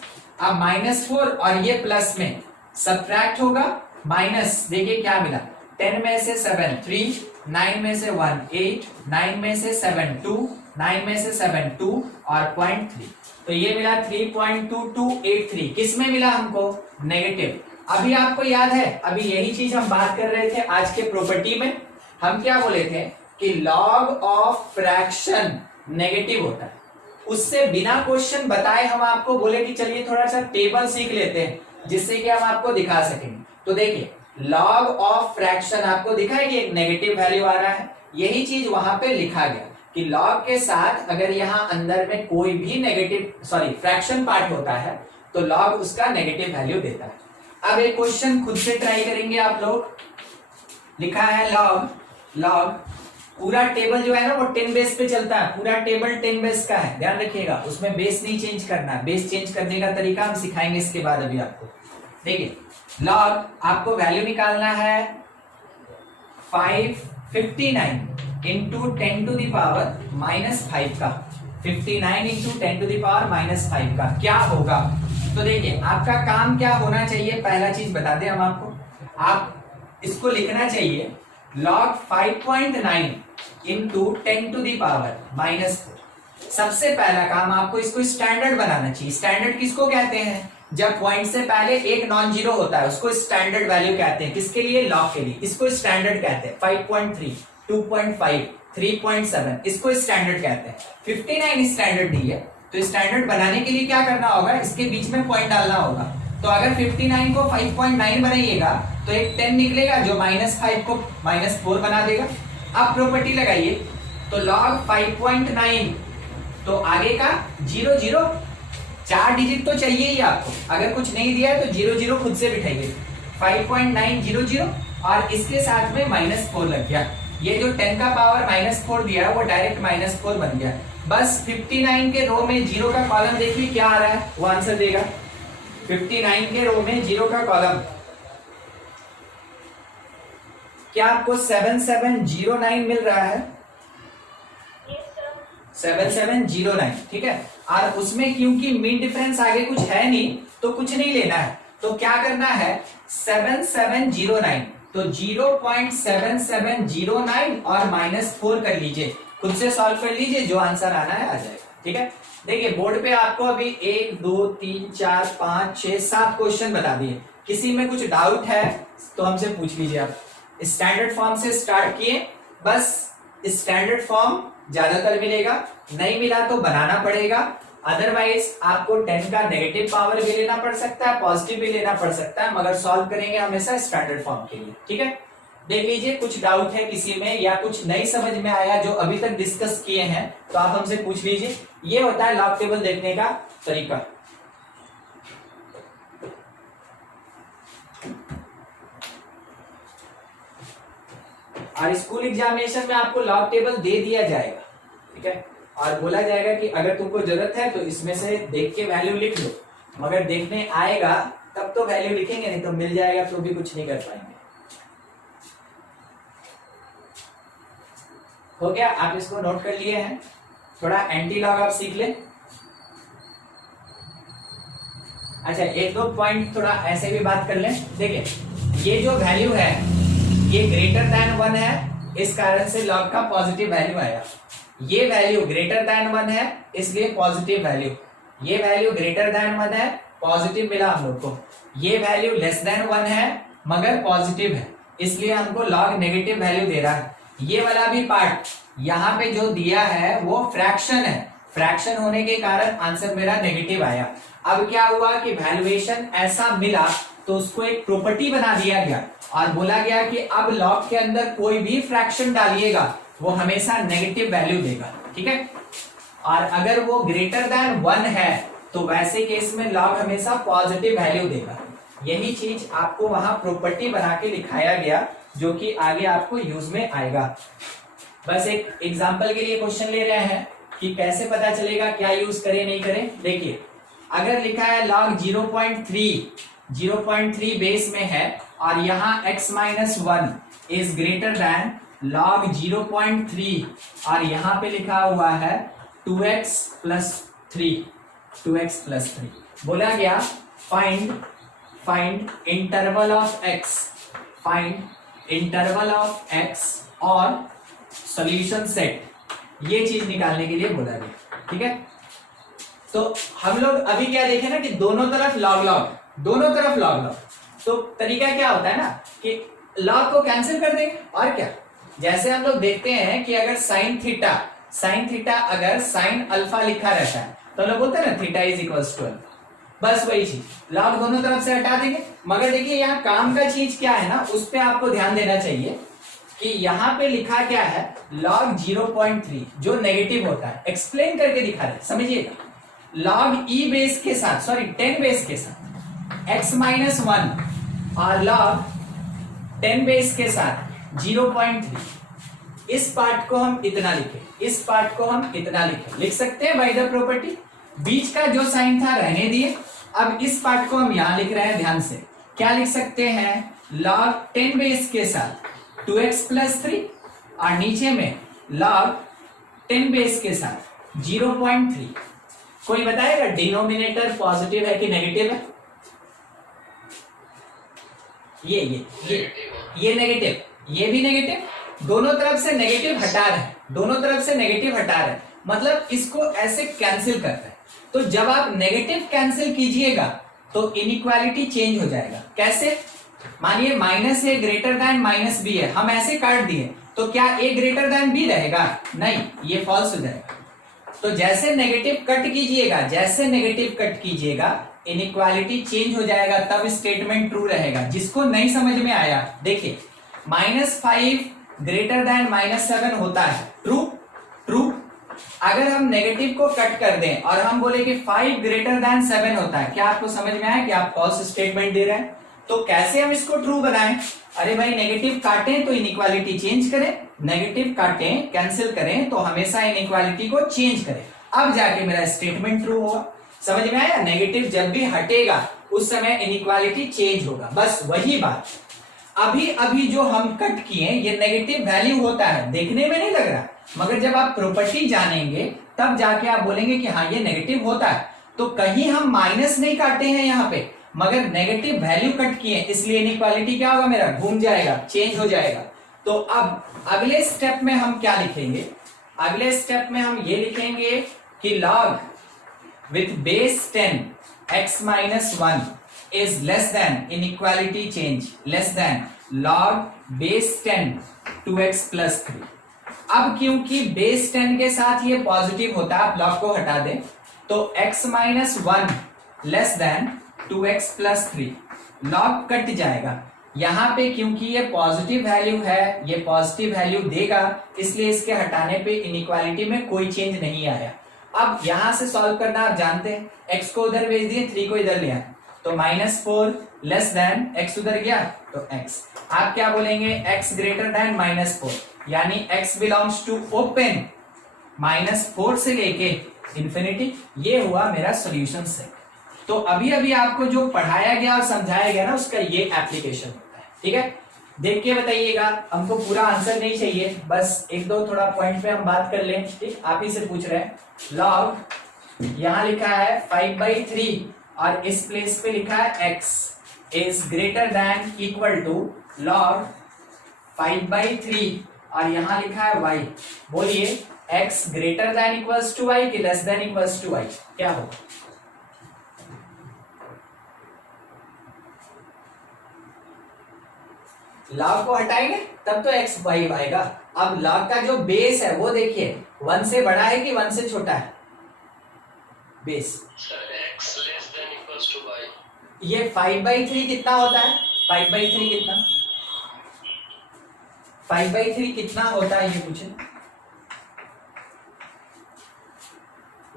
अब -4 और ये प्लस में सब्ट्रैक्ट होगा, माइनस देखिए क्या मिला, 10 में से 7 3, 9 में से 1 8, 9 में से 7 2, 9 में से 7 2 और 0.3, तो ये मिला 3.2283। किस में मिला हमको? नेगेटिव। अभी आपको याद है, अभी यही चीज हम बात कर रहे थे आज के प्रॉपर्टी में। हम क्या बोले थे कि लॉग ऑफ फ्रैक्शन नेगेटिव होता है। उससे बिना क्वेश्चन बताए हम आपको बोले कि चलिए थोड़ा सा टेबल सीख लेते हैं जिससे कि हम आपको दिखा सकेंगे। तो देखिए लॉग ऑफ फ्रैक्शन आपको दिखा है कि एक नेगेटिव वैल्यू आ रहा है, यही चीज वहां पे लिखा गया कि लॉग के साथ अगर यहाँ अंदर में कोई भी फ्रैक्शन पार्ट होता है तो लॉग उसका नेगेटिव वैल्यू देता है। अब एक क्वेश्चन खुद से ट्राई करेंगे आप लोग। लिखा है लॉग पूरा टेबल जो है ना वो 10 बेस पे चलता है, पूरा टेबल 10 बेस का है, ध्यान रखिएगा, उसमें बेस नहीं चेंज करना है। बेस चेंज करने का तरीका हम सिखाएंगे इसके बाद अभी आपको। देखिए लॉग आपको वैल्यू निकालना है 559 इंटू 10 टू द पावर -5 का, 59 इंटू 10 टू द पावर -5 का क्या होगा। तो देखिए आपका काम क्या होना चाहिए, पहला चीज बता दें हम आपको, आप इसको लिखना चाहिए log 5.9 into 10 to the power -4। सबसे पहला काम आपको इसको स्टैंडर्ड बनाना चाहिए। स्टैंडर्ड किसको कहते हैं? जब पॉइंट से पहले एक नॉन जीरो होता है उसको स्टैंडर्ड वैल्यू कहते हैं। किसके लिए? लॉग के लिए। इसको स्टैंडर्ड कहते हैं। 5.3, 2.5, 3.7 इसको स्टैंडर्ड कहते हैं। 59 स्टैंडर्ड दी है, तो स्टैंडर्ड बनाने के लिए क्या करना होगा, इसके बीच में पॉइंट डालना होगा। तो अगर 59 को 5.9 बनाइएगा तो एक 10 निकलेगा जो -5 को -4 बना देगा। अब प्रॉपर्टी लगाइए, तो log 5.9 तो आगे का 0 4 डिजिट तो चाहिए ही आपको, अगर कुछ नहीं दिया है तो 0 खुद से बिठाइए। 5.900 और इसके साथ में -4 लग गया। ये जो 10 का पावर -4 दिया है वो डायरेक्ट -4 बन गया। बस 59 के रो में 0 का कॉलम देखिए क्या आ रहा है, वो आंसर देगा। 59 के रो में 0 का कॉलम क्या आपको 7709 मिल रहा है? 7709, ठीक है। और उसमें क्योंकि मीन डिफरेंस आगे कुछ है नहीं तो कुछ नहीं लेना है, तो क्या करना है 7709, तो 0.7709 और -4 कर लीजिए, खुद से सॉल्व कर लीजिए, जो आंसर आना है आ जाएगा, ठीक है। देखिए बोर्ड पे आपको अभी 1 2 3 4 5 6 7 क्वेश्चन बता दिए। किसी में कुछ डाउट है तो हमसे पूछ लीजिए। आप स्टैंडर्ड फॉर्म से स्टार्ट किए, बस स्टैंडर्ड फॉर्म ज्यादातर मिलेगा, नहीं मिला तो बनाना पड़ेगा। अदरवाइज आपको 10 का नेगेटिव पावर भी लेना पड़ सकता है, पॉजिटिव भी लेना पड़ सकता है, मगर सॉल्व करेंगे हमेशा स्टैंडर्ड फॉर्म के लिए, ठीक है। देख लीजिए कुछ डाउट है किसी में या कुछ नहीं समझ में आया जो अभी तक डिस्कस किए हैं तो आप हमसे पूछ लीजिए। ये होता है लॉग टेबल देखने का तरीका। और स्कूल एग्जामिनेशन में आपको लॉग टेबल दे दिया जाएगा, ठीक है, और बोला जाएगा कि अगर तुमको जरूरत है तो इसमें से देख के वैल्यू लिख लो, मगर देखने आएगा तब तो वैल्यू लिखेंगे, नहीं तो मिल जाएगा तो भी कुछ नहीं कर पाएंगे। हो गया, आप इसको नोट कर लिए हैं। थोड़ा एंटी लॉग आप सीख लें। अच्छा एक दो पॉइंट थोड़ा ऐसे भी बात कर लें। देखिए ये जो वैल्यू है ये ग्रेटर देन 1 है, इस कारण से लॉग का पॉजिटिव वैल्यू आया। ये वैल्यू ग्रेटर देन 1 है इसलिए पॉजिटिव वैल्यू, ये वैल्यू ग्रेटर देन 1 है पॉजिटिव मिला हम लोग को। ये वैल्यू लेस देन 1 है मगर पॉजिटिव है इसलिए हमको लॉग नेगेटिव वैल्यू दे रहा है। ये वाला भी पार्ट यहाँ पे जो दिया है वो फ्रैक्शन है, फ्रैक्शन होने के कारण आंसर मेरा नेगेटिव आया। अब क्या हुआ कि वैल्यूएशन ऐसा मिला तो उसको एक प्रॉपर्टी बना दिया गया और बोला गया कि अब लॉग के अंदर कोई भी फ्रैक्शन डालिएगा वो हमेशा नेगेटिव वैल्यू देगा, ठीक है। और अगर वो ग्रेटर देन 1 है तो वैसे केस में लॉग हमेशा पॉजिटिव वैल्यू देगा। यही चीज आपको वहां प्रॉपर्टी बना के लिखाया गया जो कि आगे आपको यूज में आएगा। बस एक एग्जांपल के लिए क्वेश्चन ले रहे हैं कि कैसे पता चलेगा क्या यूज करें नहीं करें। देखिए अगर लिखा है log 0.3 बेस में है और यहाँ x-1 is greater then log 0.3 और यहां पे लिखा हुआ है 2x प्लस 3, 2x प्लस 3। बोला गया find interval of x, find interval of x और सॉल्यूशन सेट, ये चीज निकालने के लिए बोला गया। ठीक है, तो हम लोग अभी क्या देखें ना कि दोनों तरफ लॉग लॉग, दोनों तरफ लॉग लॉग, तो तरीका क्या होता है ना कि लॉग को कैंसिल कर देंगे और क्या। जैसे हम लोग देखते हैं कि अगर साइन थीटा अगर साइन अल्फा लिखा रहता है तो लोग बोलते हैं ना theta is equals to alpha, बस वही चीज लॉग दोनों तरफ से हटा देंगे। मगर देखिए यहाँ काम का चीज क्या है ना, उस पर आपको ध्यान देना चाहिए कि यहाँ पे लिखा क्या है log 0.3 जो नेगेटिव होता है, एक्सप्लेन करके दिखा रहे, समझिएगा। log e बेस के साथ, सॉरी 10 बेस के साथ x माइनस 1 और log 10 बेस के साथ 0.3, इस पार्ट को हम इतना लिखे, इस पार्ट को हम इतना लिखे, लिख सकते हैं बाय द प्रॉपर्टी। बीच का जो साइन था रहने दिए, अब इस पार्ट को हम यहां लिख रहे हैं, ध्यान से क्या लिख सकते हैं log 10 बेस के साथ 2x प्लस 3 और नीचे में log 10 बेस के साथ 0.3। कोई बताएगा डिनोमिनेटर पॉजिटिव है कि नेगेटिव है? ये नेगेटिव, ये भी नेगेटिव, दोनों तरफ से नेगेटिव हटा रहे हैं, दोनों तरफ से नेगेटिव हटा रहे हैं, मतलब इसको ऐसे कैंसिल करते हैं। तो जब आप नेगेटिव कैंसिल कीजिएगा तो इनइक्वालिटी चेंज हो जाएगा। कैसे? मानिए माइनस ए ग्रेटर देन माइनस बी है, हम ऐसे काट दिए तो क्या ए ग्रेटर देन बी रहेगा? नहीं, ये फॉल्स हो जाएगा। तो जैसे नेगेटिव कट कीजिएगा, जैसे नेगेटिव कट कीजिएगा इनइक्वालिटी चेंज हो जाएगा, तब स्टेटमेंट ट्रू रहेगा। जिसको नहीं समझ में आया देखिए, -5 ग्रेटर देन -7 होता है, ट्रू। अगर हम नेगेटिव को कट कर दें और हम बोले कि 5 ग्रेटर देन 7 होता है, क्या आपको समझ में आया कि आप फॉल्स स्टेटमेंट दे रहे हैं? तो कैसे हम इसको ट्रू बनाएं? अरे भाई नेगेटिव काटें तो इनइक्वालिटी चेंज करें, नेगेटिव काटें कैंसिल करें तो हमेशा इनइक्वालिटी को चेंज करें, अब जाके मेरा स्टेटमेंट ट्रू होगा। समझ में आया? नेगेटिव जब भी हटेगा उस समय इनइक्वालिटी चेंज होगा, बस वही बात। अभी जो हम कट किए ये नेगेटिव वैल्यू होता है, देखने में नहीं लग रहा, मगर जब आप प्रॉपर्टी जानेंगे तब जाके आप बोलेंगे कि हाँ ये नेगेटिव होता है। तो कहीं हम माइनस नहीं काटे हैं यहाँ पे, मगर नेगेटिव वैल्यू कट किए, इसलिए इनइक्वालिटी क्या होगा मेरा? घूम जाएगा, चेंज हो जाएगा। तो अब अगले स्टेप में हम क्या लिखेंगे? अगले स्टेप में हम ये लिखेंगे कि log with base 10 x minus 1 is less than inequality change less than log base 10 2x plus 3। अब क्योंकि बेस 10 के साथ ये पॉजिटिव होता है, आप लॉग को हटा दें तो x minus 1 less than 2x plus 3, log cut जाएगा। यहां पे क्योंकि ये पॉजिटिव वैल्यू है, ये पॉजिटिव वैल्यू देगा, इसलिए इसके हटाने पे इनइक्वालिटी में कोई चेंज नहीं आया। अब यहां से सॉल्व करना आप जानते हैं, x को उधर भेज दिए, 3 को इधर लिया, तो -4 लेस देन x उधर गया तो x। आप क्या बोलेंगे? x ग्रेटर देन -4, यानी x बिलोंग्स टू ओपन -4 से लेके इंफिनिटी। ये हुआ मेरा सॉल्यूशन सेट। तो अभी आपको जो पढ़ाया गया और समझाया गया ना, उसका ये एप्लीकेशन होता है। ठीक है, देख के बताइएगा, हमको पूरा आंसर नहीं चाहिए, बस 1-2 थोड़ा पॉइंट पे हम बात कर लें। ठीक, आप ही से पूछ रहे हैं। लॉग यहां लिखा है 5/3 और इस प्लेस पे लिखा है x is greater than equal to log 5/3 और यहां लिखा है y। बोलिए x greater than equals to y कि less than equals to y? क्या होगा? लॉग को हटाएंगे तब तो x y आएगा। अब लॉग का जो बेस है वो देखिए 1 से बड़ा है कि 1 से छोटा है? Base x less than equals to y। ये 5/3 कितना होता है? 5/3 कितना? 5/3 कितना होता है ये पूछे?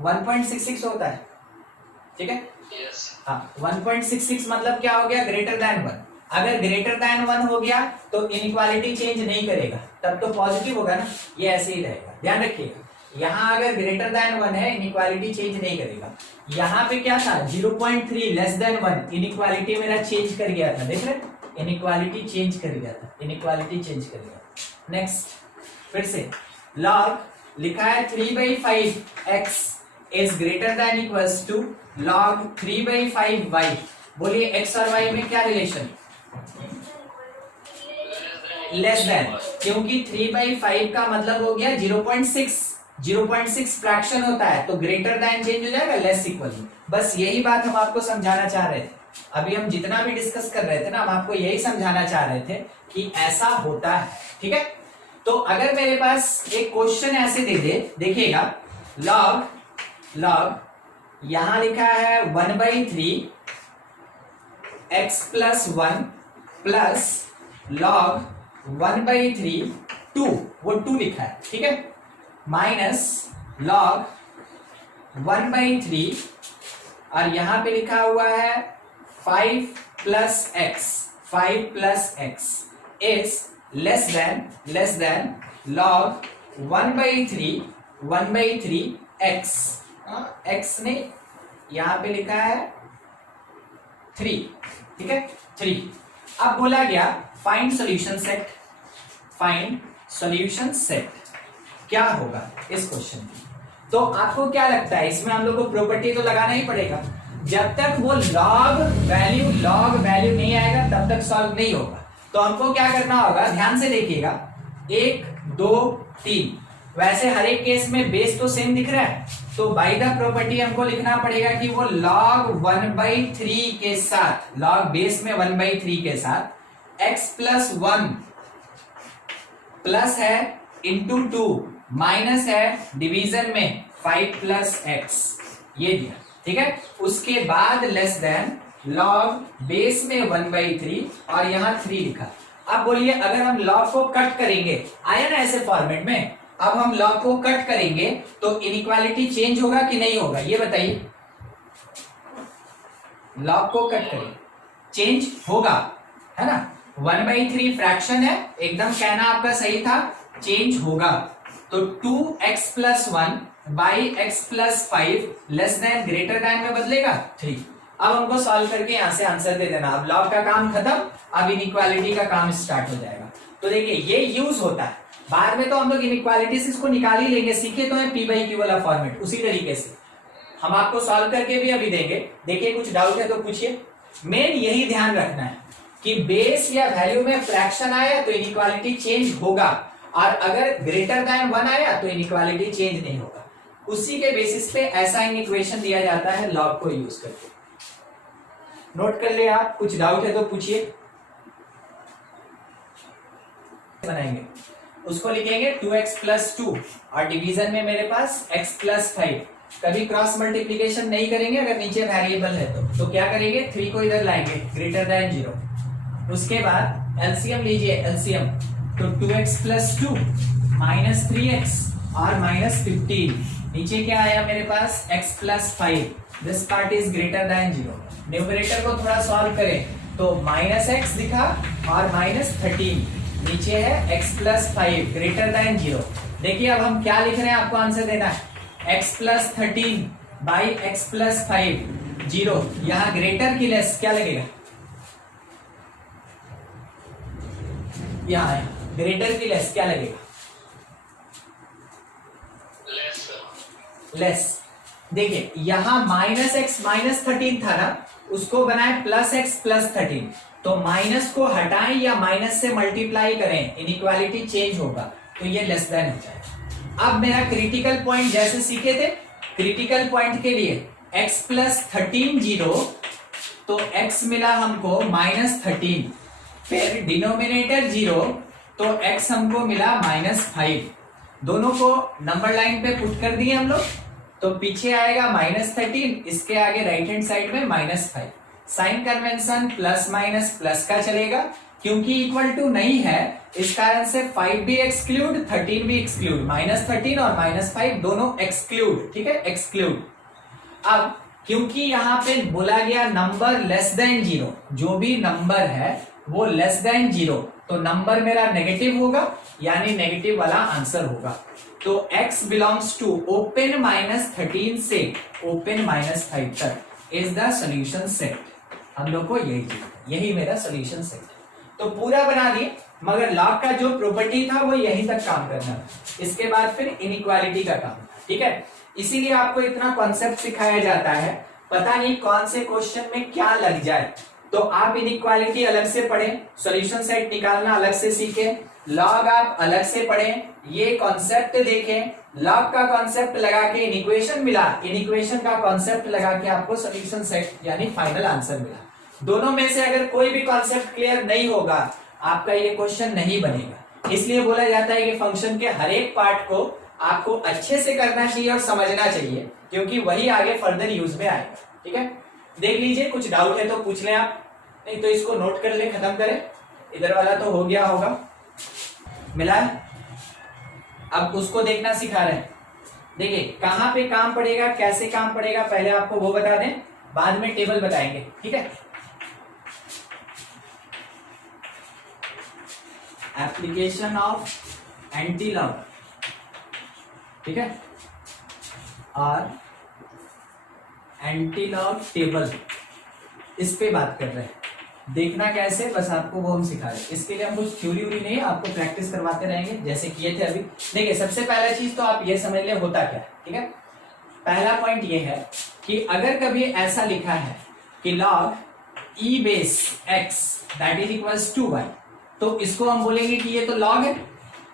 1.66 होता है। ठीक है, यस। हाँ, 1.66 मतलब क्या हो गया? Greater than 1। अगर ग्रेटर देन 1 हो गया तो इनइक्वालिटी चेंज नहीं करेगा, तब तो पॉजिटिव होगा ना, ये ऐसे ही रहेगा। ध्यान रखिएगा, यहां अगर ग्रेटर देन 1 है इनइक्वालिटी चेंज नहीं करेगा। यहां पे क्या था? 0.3 लेस देन 1, इनइक्वालिटी मेरा चेंज कर गया था, देख रहे? इनइक्वालिटी चेंज कर गया था, इनइक्वालिटी चेंज कर गया। नेक्स्ट फिर से लॉग लिखा है 3/5 x is greater than equals to log 3/5 y। बोलिए x और y में क्या रिलेशन? लेस देन, क्योंकि 3/5 का मतलब हो गया 0.6 फ्रैक्शन होता है, तो ग्रेटर देन चेंज हो जाएगा लेस इक्वल। बस यही बात हम आपको समझाना चाह रहे थे। अभी हम जितना भी डिस्कस कर रहे थे ना, हम आपको यही समझाना चाह रहे थे कि ऐसा होता है, ठीक है। तो अगर मेरे पास एक क्वेश्चन ऐसे दे दे, देखिएगा लॉग यहां लिखा है 1/3 x प्लस 1 प्लस लॉग 1/3 2, वो 2 लिखा है, ठीक है, माइनस लॉग 1/3 और यहां पे लिखा हुआ है 5 plus x is less than log 1/3 x। x ने यहां पे लिखा है 3, ठीक है 3। अब बोला गया फाइंड सॉल्यूशन सेट क्या होगा इस क्वेश्चन की। तो आपको क्या लगता है, इसमें हम लोग को प्रॉपर्टी तो लगाना ही पड़ेगा। जब तक वो लॉग वैल्यू नहीं आएगा तब तक सॉल्व नहीं होगा। तो हमको क्या करना होगा, ध्यान से देखिएगा, 1 2 3, वैसे हर एक केस में बेस तो सेम दिख रहा है, तो बाय द प्रॉपर्टी हमको लिखना पड़ेगा कि वो log 1/3 के साथ, log बेस में 1/3 के साथ x प्लस 1 प्लस है इंटू 2 माइनस है डिवीजन में 5 प्लस x, ये दिया, ठीक है। उसके बाद लेस देन log बेस में 1/3 और यहां 3 लिखा। अब बोलिए अगर हम log को कट करेंगे, आया ना ऐसे फॉर्मेट में, अब हम log को कट करेंगे तो इनइक्वालिटी चेंज होगा कि नहीं होगा, ये बताइए। log को कट करेंगे चेंज होगा, है ना। 1/3 फ्रैक्शन है, एकदम कहना आपका सही था, चेंज होगा। तो 2x plus 1 by x plus 5 less than greater than में बदलेगा 3। अब हमको सॉल्व करके यहां से आंसर दे देना। अब लॉग का काम खत्म, अब इनइक्वालिटी का काम स्टार्ट हो जाएगा। तो देखिए ये यूज होता है, बाद में तो हम लोग इनइक्वालिटीज इसको निकाल ही लेंगे, सीखे तो है p/q वाला फॉर्मेट, उसी तरीके से हम आपको सॉल्व करके भी अभी देंगे। देखिए कुछ डाउट है तो पूछिए। मेन यही ध्यान रखना है कि बेस या वैल्यू में फ्रैक्शन आया तो इनइक्वालिटी चेंज होगा, और अगर ग्रेटर देन 1 आया तो इनइक्वालिटी चेंज नहीं होगा। उसी के बेसिस पे ऐसा इक्वेशन दिया जाता है लॉग को यूज करके। नोट कर ले आप, कुछ डाउट है तो पूछिए। बनाएंगे उसको लिखेंगे 2x प्लस 2 और डिवीजन में मेरे पास x प्लस 5। कभी क्रॉस मल्टीप्लीकेशन नहीं करेंगे अगर नीचे वेरिएबल है तो क्या करेंगे, 3 को इधर लाएंगे ग्रेटर देन 0। उसके बाद एलसीएम लीजिए, एलसीएम तो 2x प्लस 2 माइनस 3x और माइनस 15, नीचे क्या आया मेरे पास x plus 5, this part is greater then 0। Numerator को थोड़ा सॉल्व करें तो माइनस x दिखा और माइनस 13, नीचे है x प्लस 5 ग्रेटर देन 0। देखिए अब हम क्या लिख रहे हैं, आपको आंसर देना है, x plus 13 by x plus 5 0। यहां ग्रेटर की लेस क्या लगेगा, यहां ग्रेटर की लेस क्या लगेगा, लेस। देखिए यहां माइनस x माइनस 13 था ना, उसको बनाए प्लस x प्लस 13, तो माइनस को हटाएं या माइनस से मल्टीप्लाई करें, इनइक्वालिटी चेंज होगा, तो ये लेस देन हो जाएगा। अब मेरा क्रिटिकल पॉइंट जैसे सीखे थे, क्रिटिकल पॉइंट के लिए x प्लस 13 0, तो x मिला हमको माइनस 13, फिर डिनोमिनेटर 0 तो x हमको मिला माइनस 5। दोनों को नंबर लाइन पे पुट कर दिए हम लोग, तो पीछे आएगा माइनस 13, इसके आगे राइट हैंड साइड में minus 5। Sign convention plus minus plus का चलेगा, क्योंकि इक्वल टू नहीं है इस कारण से 5 भी एक्सक्लूड 13 भी एक्सक्लूड, माइनस 13 और माइनस 5 दोनों एक्सक्लूड, ठीक है एक्सक्लूड। अब क्योंकि यहाँ पे बोला गया नंबर लेस देन 0, जो भी नंबर है वो लेस देन 0, तो नंबर मेरा नेगेटिव होगा, यानी नेगेटिव वाला आंसर होगा। तो x belongs to open minus 13 से ओपन माइनस 5 तक इज द सोल्यूशन सेट। हम लोग को यही मेरा सोल्यूशन सेट है। तो पूरा बना दिए, मगर लॉग का जो प्रॉपर्टी था वो यहीं तक काम करना था, इसके बाद फिर इनइक्वालिटी का काम। ठीक है, इसीलिए आपको इतना कॉन्सेप्ट सिखाया जाता है, पता नहीं कौन से क्वेश्चन में क्या लग जाए। तो आप इनइक्वालिटी अलग से पढ़ें, सॉल्यूशन सेट निकालना अलग से सीखें, लॉग आप अलग से पढ़ें, ये कॉन्सेप्ट देखें, लॉग का कॉन्सेप्ट लगा के इनइक्वेशन मिला, इनइक्वेशन का कॉन्सेप्ट लगा के आपको सॉल्यूशन सेट यानी फाइनल आंसर मिला। दोनों में से अगर कोई भी कॉन्सेप्ट क्लियर नहीं होगा आपका ये क्वेश्चन नहीं बनेगा। इसलिए बोला जाता है कि फंक्शन के हर एक पार्ट को आपको अच्छे से करना चाहिए और समझना चाहिए, क्योंकि वही आगे फर्दर यूज में आएगा। ठीक है, देख लीजिए, कुछ डाउट है तो पूछ लें आप, नहीं तो इसको नोट कर ले, खत्म करें। इधर वाला तो हो गया होगा, मिला है? अब उसको देखना सिखा रहे हैं। देखिए कहां पे काम पड़ेगा, कैसे काम पड़ेगा, पहले आपको वो बता दें, बाद में टेबल बताएंगे। ठीक है, एप्लीकेशन ऑफ एंटी लॉग, ठीक है, और एंटी लॉग टेबल, इस पे बात कर रहे हैं। देखना कैसे, बस आपको वो हम सिखा रहे हैं। इसके लिए हम कुछ थ्योरी व्यूरी नहीं, आपको प्रैक्टिस करवाते रहेंगे जैसे किए थे अभी। देखिए सबसे पहला चीज तो आप ये समझ ले होता क्या है। ठीक है, पहला पॉइंट ये है कि अगर कभी ऐसा लिखा है कि log e base x that is equals to y, तो इसको हम बोलेंगे कि ये तो log है,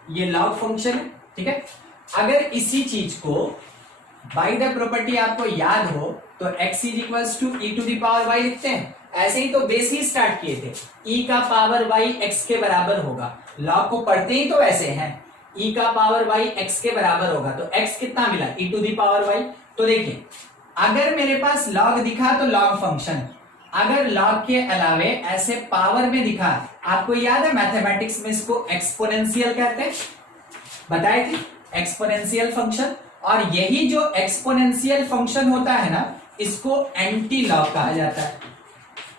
ये log फंक्शन है। ठीक है, अगर इसी चीज को बाय द प्रॉपर्टी आपको याद हो तो x is equals to e to the power y लिखते हैं। ऐसे ही तो बेस ही स्टार्ट किए थे, e का पावर y x के बराबर होगा। log को पढ़ते ही तो ऐसे हैं, e का पावर y x के बराबर होगा, तो x कितना मिला, e to the power y। तो देखिए अगर मेरे पास log दिखा तो log फंक्शन, अगर log के अलावे ऐसे पावर में दिखा, आपको याद है मैथमेटिक्स में इसको एक्सपोनेंशियल कहते हैं, बताए थे, एक्सपोनेंशियल फंक्शन। और यही जो एक्सपोनेंशियल फंक्शन होता है ना, इसको एंटी लॉग कहा जाता है।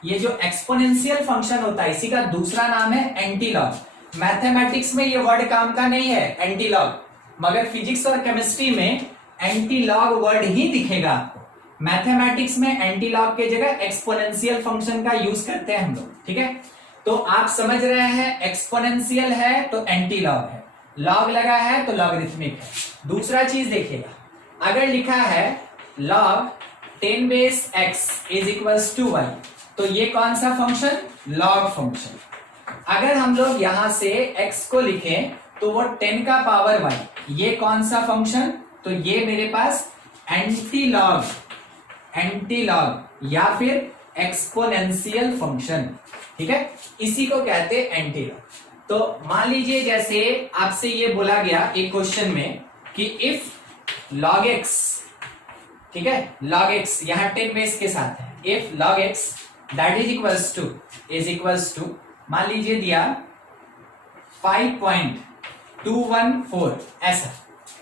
ये जो एक्सपोनेंशियल फंक्शन होता है इसी का दूसरा नाम है एंटी लॉग। मैथमेटिक्स में ये वर्ड काम का नहीं है एंटी लॉग, मगर फिजिक्स और केमिस्ट्री में एंटी लॉग वर्ड ही दिखेगा आपको। मैथमेटिक्स में एंटी लॉग के जगह एक्सपोनेंशियल फंक्शन का यूज करते हैं हम लोग। ठीक है, तो आप समझ रहे हैं, एक्सपोनेंशियल है तो एंटी लॉग है, लॉग लगा है तो लॉगरिथमिक है। दूसरा चीज देखिएगा, अगर लिखा है log 10 base x is equals to y, तो ये कौन सा फंक्शन, log फंक्शन। अगर हम लोग यहां से x को लिखें तो वो 10 का पावर y, ये कौन सा फंक्शन, तो ये मेरे पास एंटी लॉग या फिर एक्सपोनेंशियल फंक्शन। ठीक है, इसी को कहते हैं एंटी लॉग। तो मान लीजिए जैसे आपसे ये बोला गया एक क्वेश्चन में कि इफ log x, ठीक है, log x यहां 10 बेस के साथ है, if log x that is equals to मान लीजिए दिया 5.214 ऐसा,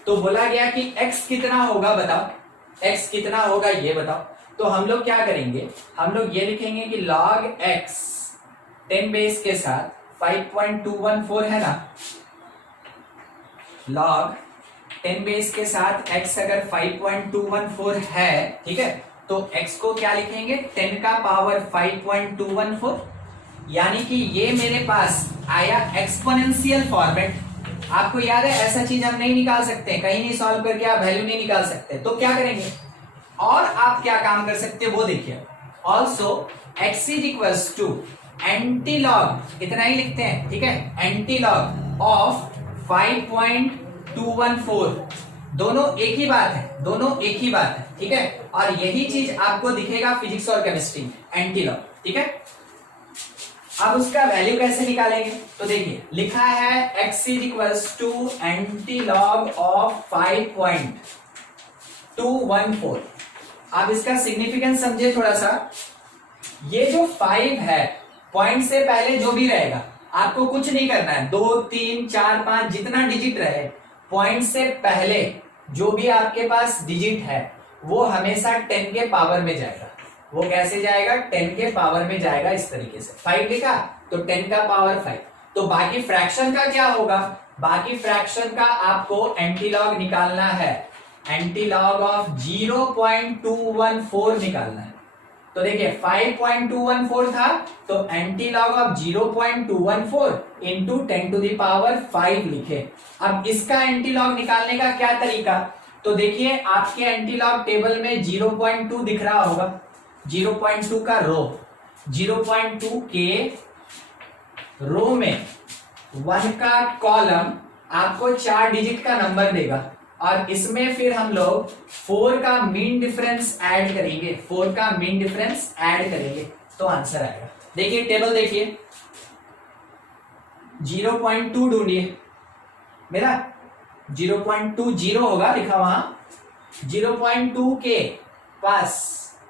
तो बोला गया कि x कितना होगा बताओ, x कितना होगा ये बताओ। तो हम लोग क्या करेंगे, हम लोग ये लिखेंगे कि log x 10 बेस के साथ 5.214 है ना, log 10 बेस के साथ x अगर 5.214 है, ठीक है, तो x को क्या लिखेंगे, 10 का पावर 5.214, यानी कि ये मेरे पास आया एक्सपोनेंशियल फॉर्मेट। आपको याद है ऐसा चीज हम नहीं निकाल सकते, कहीं नहीं सॉल्व करके आप वैल्यू नहीं निकाल सकते, तो क्या करेंगे, और आप क्या काम कर सकते हैं वो देखिए। Also x is equals to antilog, इतना ही लिखते हैं, ठीक है, एंटी लॉग ऑफ 5.214, दोनों एक ही बात है, दोनों एक ही बात है। ठीक है, और यही चीज आपको दिखेगा फिजिक्स और केमिस्ट्री में, एंटी लॉग। ठीक है, अब उसका वैल्यू कैसे निकालेंगे, तो देखिए लिखा है x is equals to antilog of 5.214। आप इसका सिग्निफिकेंस समझे थोड़ा सा, ये जो 5 है, पॉइंट से पहले जो भी रहेगा आपको कुछ नहीं करना है, 2 3 4 5 जितना डिजिट रहे, पॉइंट से पहले जो भी आपके पास डिजिट है वो हमेशा 10 के पावर में जाएगा। वो कैसे जाएगा, 10 के पावर में जाएगा, इस तरीके से 5 लिखा तो 10 का पावर 5। तो बाकी फ्रैक्शन का क्या होगा, बाकी फ्रैक्शन का आपको एंटी लॉग निकालना है, एंटी लॉग ऑफ 0.214 निकालना है। तो देखिए 5.214 था, तो एंटी लॉग ऑफ 0.214 इंटू 10⁵ लिखे। अब इसका एंटी लॉग निकालने का क्या तरीका, तो देखिए आपके एंटी लॉग टेबल में 0.2 दिख रहा होगा, 0.2 का रो, 0.2 के रो में 1 का कॉलम आपको 4 डिजिट का नंबर देगा, और इसमें फिर हम लोग 4 का मीन डिफरेंस ऐड करेंगे, 4 का मीन डिफरेंस ऐड करेंगे तो आंसर आएगा। देखिए टेबल देखिए, 0.2 ढूंढिए, मेरा 0.20 होगा लिखा वहां, 0.2 के पास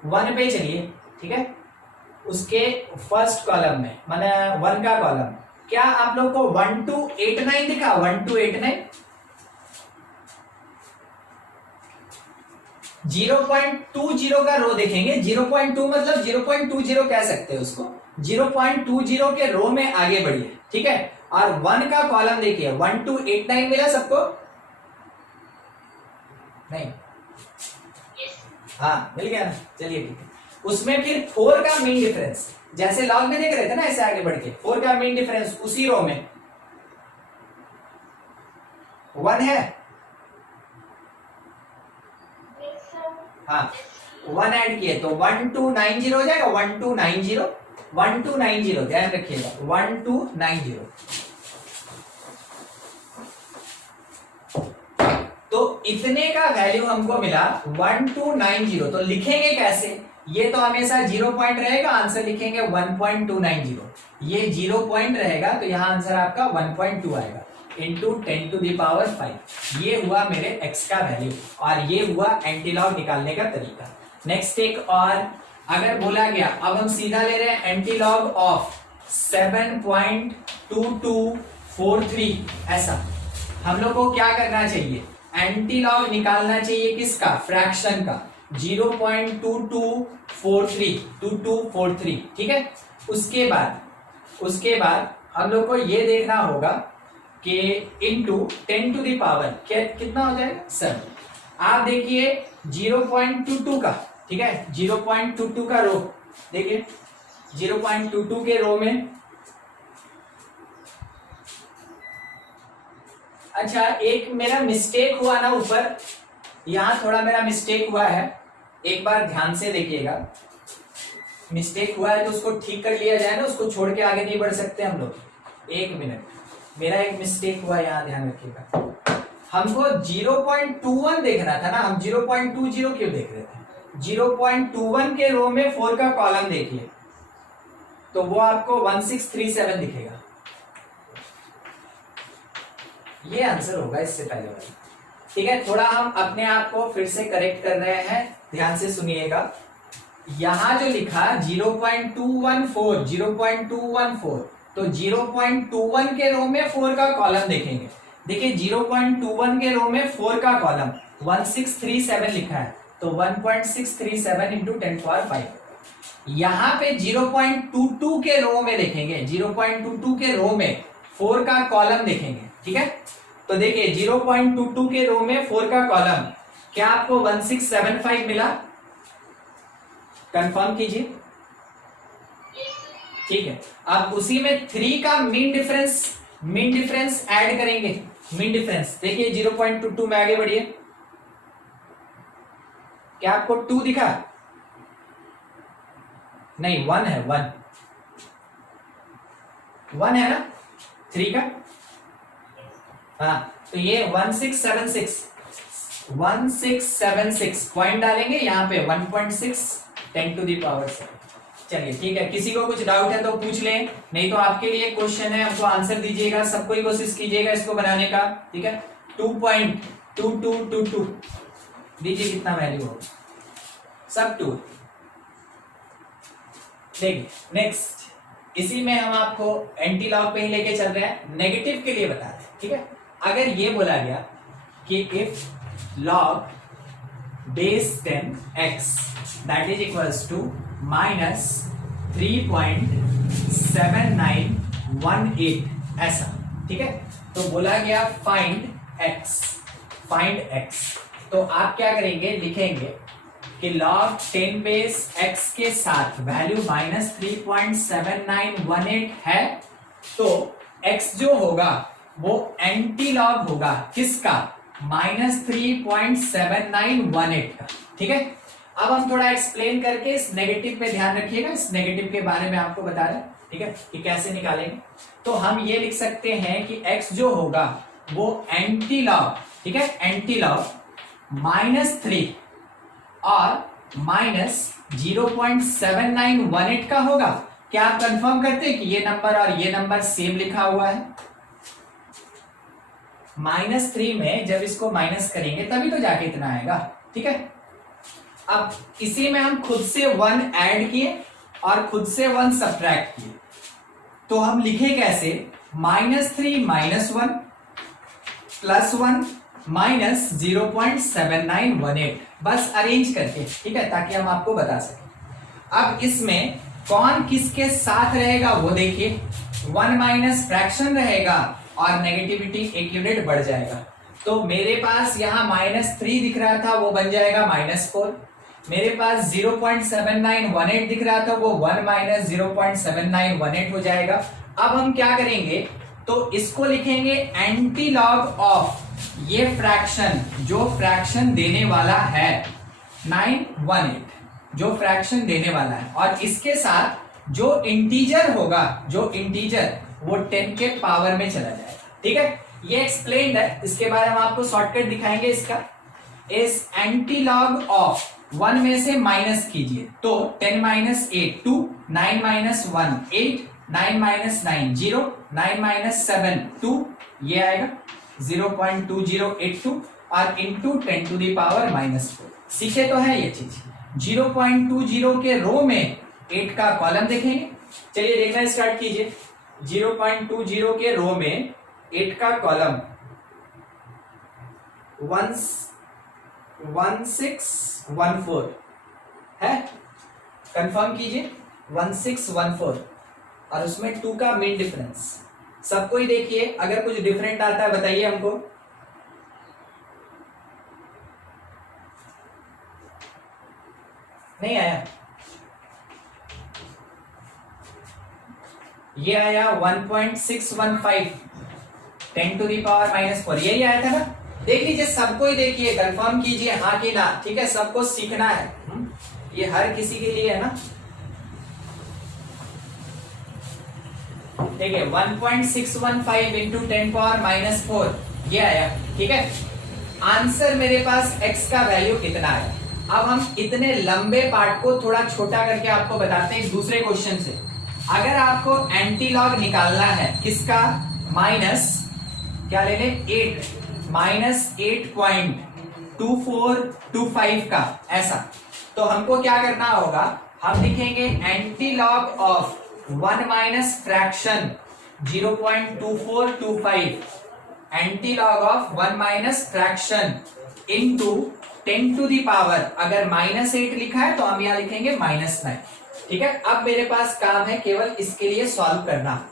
1 पे चलिए, ठीक है, उसके फर्स्ट कॉलम में माने 1 का कॉलम, क्या आप लोग को 1289 दिखा, 1289, 0.20 का रो देखेंगे, 0.2 मतलब 0.20 कह सकते हैं उसको, 0.20 के रो में आगे बढ़िए, ठीक है, और 1 का कॉलम देखिए, 1289 मिला सबको, नहीं, हाँ मिल गया ना, चलिए ठीक है, उसमें फिर 4 का मीन डिफरेंस, जैसे लॉग में देख रहे थे ना ऐसे आगे बढ़ के, 4 का मीन डिफरेंस उसी रो में 1 है, हाँ 1 ऐड किए तो 1290 हो जाएगा, 1290, 1290 ध्यान रखिएगा, 1290। तो इतने का वैल्यू हमको मिला 1290, तो लिखेंगे कैसे, ये तो हमेशा 0 पॉइंट रहेगा, आंसर लिखेंगे 1.290, ये 0 पॉइंट रहेगा तो यहां आंसर आपका 1.2 आएगा इंटू 10⁵। ये हुआ मेरे x का वैल्यू, और ये हुआ एंटीलॉग निकालने का तरीका। नेक्स्ट एक और, अगर बोला गया, अब हम सीधा ले रहे हैं एंटीलॉग ऑफ 7.2243, ऐसा हम लोग को क्या करना चाहिए, एंटीलॉग निकालना चाहिए किसका, फ्रैक्शन का, 0.2243, ठीक है। उसके बाद हम लोग को ये देखना होगा कि इंटू 10⁵ क्या कितना हो जाएगा 7। आप देखिए 0.22 का, ठीक है, 0.22 का रो देखिए, 0.22 के रो में, अच्छा एक मेरा मिस्टेक हुआ ना ऊपर, यहां थोड़ा मेरा मिस्टेक हुआ है, एक बार ध्यान से देखिएगा, मिस्टेक हुआ है तो उसको ठीक कर लिया जाए ना, उसको छोड़ के आगे नहीं बढ़ सकते हम लोग। एक मिनट, मेरा एक मिस्टेक हुआ, यहां ध्यान रखिएगा, हमको 0.21 देखना था ना, हम 0.20 क्यों देख रहे थे, 0.21 के रो में 4 का कॉलम देखिए, तो वो आपको 1637 दिखेगा, ये आंसर होगा इससे पहले वाला, ठीक है। थोड़ा हम अपने आप को फिर से करेक्ट कर रहे हैं, ध्यान से सुनिएगा, यहां जो लिखा 0.214, तो 0.21 के रो में 4 का कॉलम देखेंगे, देखिए 0.21 के रो में 4 का कॉलम 1637 लिखा है, तो 1.637 इंटू 10⁵। यहां पे 0.22 के रो में देखेंगे, 0.22 के रो में 4 का कॉलम देखेंगे, ठीक है। तो देखिए 0.22 के रो में 4 का कॉलम, क्या आपको 1675 मिला, कंफर्म कीजिए, ठीक है। अब उसी में 3 का मीन डिफरेंस ऐड करेंगे, मीन डिफरेंस देखिए 0.22 में आगे बढ़िए, क्या आपको 2 दिखा, नहीं 1 है, 1 है ना, 3 का, हाँ, तो ये 1676 पॉइंट डालेंगे यहाँ पे 1.6 10⁻⁷। चलिए ठीक है, किसी को कुछ डाउट है तो पूछ लें, नहीं तो आपके लिए क्वेश्चन है, हमको आंसर दीजिएगा, सबको ही कोशिश कीजिएगा इसको बनाने का, ठीक है। 2.2222 दीजिए, कितना वैल्यू हो, सब 2। देखिए नेक्स्ट, इसी में हम आपको एंटी लॉग पे ही लेके चल रहे हैं, नेगेटिव के लिए बता रहे हैं, ठीक है। अगर ये बोला गया कि if log base 10x that is equals to minus 3.7918, ऐसा, ठीक है। तो बोला गया फाइंड x, तो आप क्या करेंगे, लिखेंगे कि log 10 बेस x के साथ वैल्यू -3.7918 है, तो x जो होगा वो एंटी लॉग होगा किसका, -3.7918 का। ठीक है, अब हम थोड़ा एक्सप्लेन करके इस नेगेटिव पे ध्यान रखिएगा, इस नेगेटिव के बारे में आपको बता रहे हैं। ठीक है, कि कैसे निकालेंगे। तो हम ये लिख सकते हैं कि x जो होगा वो एंटी लॉग, ठीक है, एंटी लॉग -3 और -0.7918 का होगा। क्या आप कंफर्म करते हैं कि ये नंबर और ये नंबर सेम लिखा हुआ है? -3 में जब इसको माइनस करेंगे तभी तो जाके इतना आएगा। ठीक है, अब इसी में हम खुद से 1 ऐड किए और खुद से 1 सब्ट्रैक्ट किए, तो हम लिखे कैसे, -3 -1 +1 -0.7918, बस अरेंज करके। ठीक है, ताकि हम आपको बता सकें। अब इसमें कौन किसके साथ रहेगा वो देखिए, 1 माइनस फ्रैक्शन रहेगा और नेगेटिविटी एक यूनिट बढ़ जाएगा। तो मेरे पास यहाँ -3 दिख रहा था, वो बन जाएगा -4। मेरे पास 0.7918 दिख रहा था, वो 1 - 0.7918 हो जाएगा। अब हम क्या करेंगे, तो इसको लिखेंगे एंटी लॉग ऑफ ये फ्रैक्शन, जो फ्रैक्शन देने वाला है 918, जो फ्रैक्शन देने वाला है, और इसके साथ जो इंटीजर होगा, जो इंटीजर वो 10 के पावर में चला जाएगा। ठीक है, ये एक्सप्लेन्ड है, इसके बाद हम आपको शॉर्टकट दिखाएंगे इसका। इस एंटी लॉग ऑफ 1 में से माइनस कीजिए, तो 10 - 8 2, 9 - 1 8, 9 - 9 0, 9 - 7 2, ये आएगा 0.2082 और इंटू 10 टू द पावर -4। सीखे तो है ये चीज। 0.20 के रो में 8 का कॉलम देखेंगे। चलिए देखना स्टार्ट कीजिए। 0.20 के रो में 8 का कॉलम 1614 है, कंफर्म कीजिए 1614, और उसमें 2 का मेन डिफरेंस सबको ही देखिए। अगर कुछ डिफरेंट आता है बताइए हमको। नहीं आया, ये आया 1.615 10 टू द पावर -4, यही आया था ना। देख लीजिए, सबको ही देखिए, कंफर्म कीजिए हाँ कि ना। ठीक है, सबको सीखना है, ये हर किसी के लिए है ना। ठीक है, 1.615 इंटू 10 पावर -4 ये आया। ठीक है, आंसर मेरे पास x का वैल्यू कितना आया। अब हम इतने लंबे पार्ट को थोड़ा छोटा करके आपको बताते हैं एक दूसरे क्वेश्चन से। अगर आपको एंटी लॉग निकालना है किसका, माइनस क्या ले लें 8 -8.2425 का, ऐसा, तो हमको क्या करना होगा, हम लिखेंगे antilog of 1 minus fraction 0.2425, antilog of 1 minus fraction into 10 to the power, अगर -8 लिखा है तो हम यहां लिखेंगे -9। ठीक है, अब मेरे पास काम है केवल इसके लिए सॉल्व करना।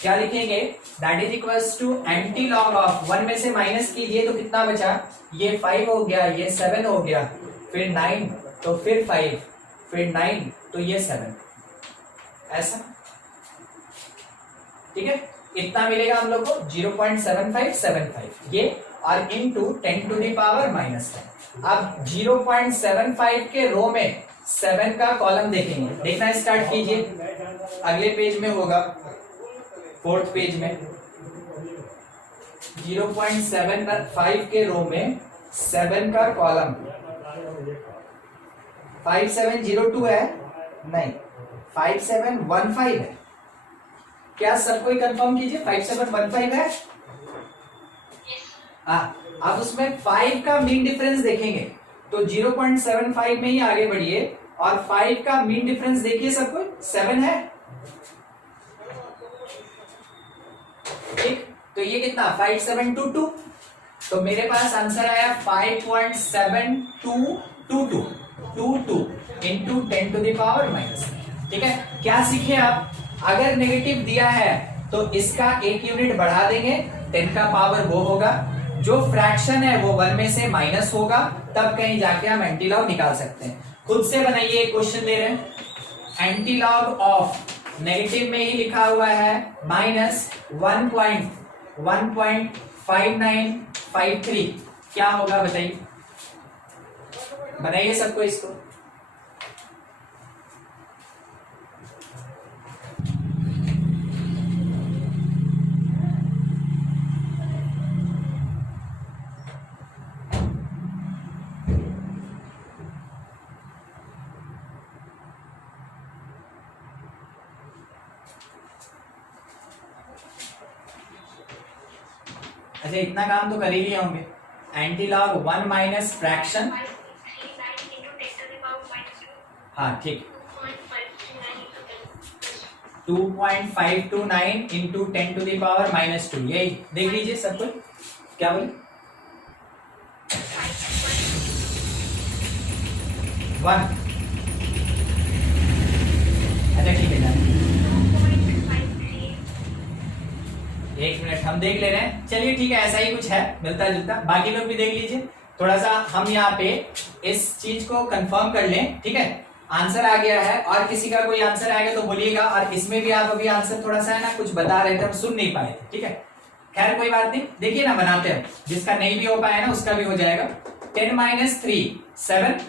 क्या लिखेंगे, that is equals to antilog of 1 में से माइनस कीजिए तो कितना बचा, ये 5 हो गया, ये 7 हो गया, फिर 9 तो फिर 5, फिर 9 तो ये 7, ऐसा। ठीक है, इतना मिलेगा हम लोग को 0.7575 ये, और इनटू 10 टू दी पावर -10। अब 0.75 के रो में 7 का कॉलम देखेंगे, देखना स्टार्ट कीजिए, अगले पेज में होगा, 4th पेज में। 0.75 के रो में 7 का कॉलम 5702 है, नहीं 5715 है। क्या सबको कंफर्म कीजिए 5715 है। अब उसमें 5 का मीन डिफरेंस देखेंगे, तो 0.75 में ही आगे बढ़िए और 5 का मीन डिफरेंस देखिए सबको, 7 है। ठीक, तो ये कितना 5722, तो मेरे पास आंसर आया 5.7222 इंटू 10 टू द पावर -। ठीक है, क्या सीखे आप, अगर नेगेटिव दिया है तो इसका एक यूनिट बढ़ा देंगे, 10 का पावर वो होगा, जो फ्रैक्शन है वो 1 में से माइनस होगा, तब कहीं जाके हम एंटीलॉग निकाल सकते हैं। खुद से बनाइए, एक क्वेश्चन दे रहे हैं, एंटीलॉग ऑफ नेगेटिव में ही लिखा हुआ है माइनस 1.5953, क्या होगा बताइए, बनाइए सबको इसको। अच्छा, इतना काम तो कर ही लिए होंगे। एंटीलॉग 1 माइनस फ्रैक्शन, हाँ ठीक, 2.529 into 10 to the power minus 2, यही देख लीजिए सब कुछ। क्या बोले, 1, अच्छा ठीक है, एक मिनट हम देख ले रहे हैं। चलिए ठीक है, ऐसा ही कुछ है मिलता जुलता, बाकी लोग भी देख लीजिए। थोड़ा सा हम यहाँ पे इस चीज को कंफर्म कर लें, ठीक है। आंसर आ गया है, और किसी का कोई आंसर आएगा तो बोलिएगा। और इसमें भी आप अभी आंसर थोड़ा सा है ना कुछ बता रहे थे, हम सुन नहीं पाए थे, ठीक है। खैर कोई बात नहीं, देखिए ना बनाते हैं, जिसका नहीं भी हो पाया ना उसका भी हो जाएगा। 10 माइनस 3 7,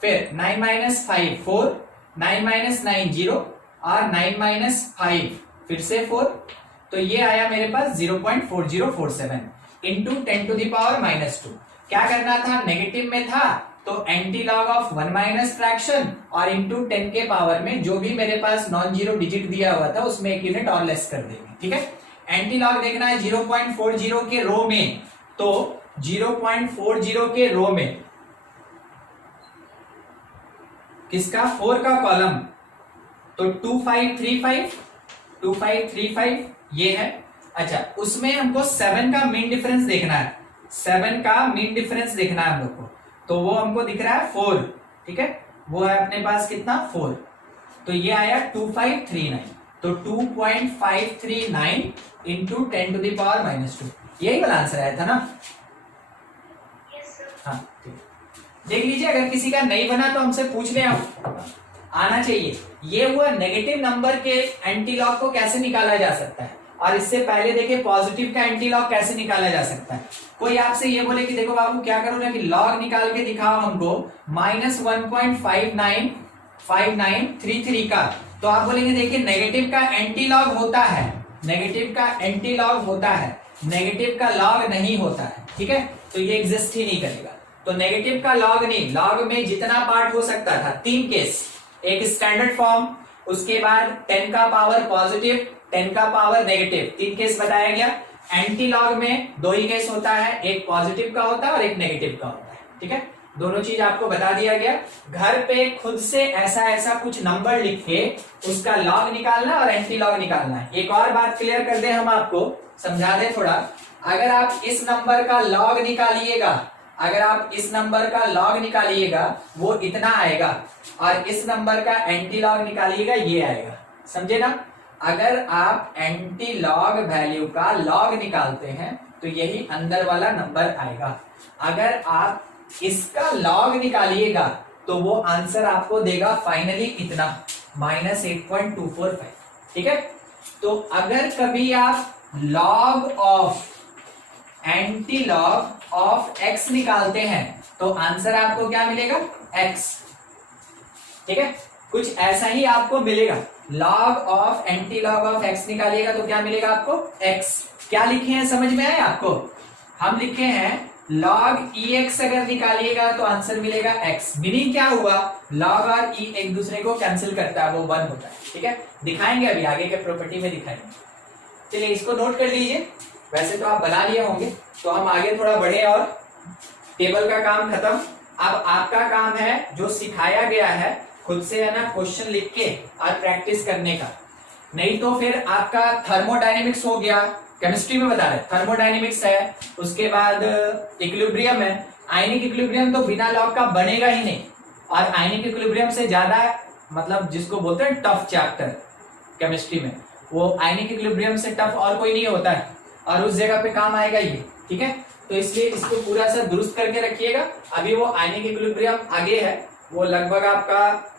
फिर 9 माइनस 5 4, 9 माइनस 9 0, और 9 माइनस 5 फिर से 4, तो ये आया मेरे पास 0.4047 into 10 to the power minus 2। क्या करना था, नेगेटिव में था तो एंटीलॉग ऑफ 1 माइनस फ्रैक्शन और इंटू 10 के पावर में जो भी मेरे पास नॉन जीरो डिजिट दिया हुआ था उसमें एक यूनिट और लेस कर देंगे, ठीक है। एंटीलॉग देखना है 0.40 के रो में, तो 0.40 के रो में किसका, 4 का कॉलम, तो 2535 ये है। अच्छा, उसमें हमको 7 का मीन डिफरेंस देखना है, 7 का मीन डिफरेंस देखना है हम लोग को, तो वो हमको दिख रहा है 4, ठीक है। वो है अपने पास कितना, 4, तो ये आया 2539, तो 2.539 into 10 to the power minus 2, यही वाला आंसर आया था ना। हाँ ठीक, देख लीजिए, अगर किसी का नहीं बना तो हमसे पूछ लें, आप आना चाहिए। ये हुआ नेगेटिव नंबर के एंटीलॉग को कैसे निकाला जा सकता है, और इससे पहले देखिए पॉजिटिव का एंटीलॉग कैसे निकाला जा सकता है। कोई आपसे ये बोले कि देखो बाबू क्या करो ना कि लॉग निकाल के दिखाओ हमको माइनस 1.5933 का, तो आप बोलेंगे देखिए नेगेटिव का एंटीलॉग होता है, नेगेटिव का एंटीलॉग होता है, नेगेटिव का लॉग नहीं होता है, ठीक है। तो ये एग्जिस्ट ही नहीं करेगा। तो नेगेटिव का लॉग नहीं, लॉग में जितना पार्ट हो सकता था, 3 केस, एक स्टैंडर्ड फॉर्म, उसके बाद 10 का पावर पॉजिटिव, 10 का पावर नेगेटिव, 3 केस बताया गया। एंटी लॉग में 2 ही केस होता है, एक पॉजिटिव का होता है और एक नेगेटिव का होता है, ठीक है। दोनों चीज आपको बता दिया गया। घर पे खुद से ऐसा कुछ नंबर लिख के उसका लॉग निकालना और एंटी लॉग निकालना है। एक और बात क्लियर कर दें, हम आपको समझा दें थोड़ा। अगर आप इस नंबर का लॉग निकालिएगा, अगर आप इस नंबर का लॉग निकालिएगा वो इतना आएगा, और इस नंबर का एंटी लॉग निकालिएगा ये आएगा, समझे ना। अगर आप एंटी लॉग वैल्यू का लॉग निकालते हैं तो यही अंदर वाला नंबर आएगा। अगर आप इसका लॉग निकालिएगा तो वो आंसर आपको देगा फाइनली इतना, -8.245, ठीक है। तो अगर कभी आप log of anti log of x निकालते हैं तो आंसर आपको क्या मिलेगा, x, ठीक है। कुछ ऐसा ही आपको मिलेगा, log of anti log of x निकालिएगा तो क्या मिलेगा आपको, x। क्या लिखे हैं समझ में आए आपको, हम लिखे हैं log ex अगर निकालिएगा तो आंसर मिलेगा x। मीनिंग क्या हुआ, log और e एक दूसरे को कैंसिल करता है, वो 1 होता है, ठीक है। दिखाएंगे अभी आगे के प्रॉपर्टी में दिखाएंगे। चलिए इसको नोट कर लीजिए, वैसे तो आप बना लिए होंगे, तो हम आगे थोड़ा बढ़े और टेबल का काम खत्म। अब आपका काम है जो सिखाया गया है खुद से है ना क्वेश्चन लिख के और प्रैक्टिस करने का। नहीं तो फिर आपका थर्मोडायनेमिक्स हो गया, केमिस्ट्री में बता रहे थर्मोडायनेमिक्स है, उसके बाद इक्विलिब्रियम है। आयनिक इक्विलिब्रियम तो बिना लॉग का बनेगा ही नहीं, और आयनिक इक्विलिब्रियम से ज्यादा मतलब जिसको बोलते हैं टफ चैप्टर केमिस्ट्री में, वो आयनिक इक्विलिब्रियम से टफ और कोई नहीं होता है, और उस जगह पे काम आएगा ये, ठीक है। तो इसलिए इसको पूरा सा दुरुस्त करके रखिएगा। अभी वो आयनिक इक्विलिब्रियम आगे है, वो लगभग आपका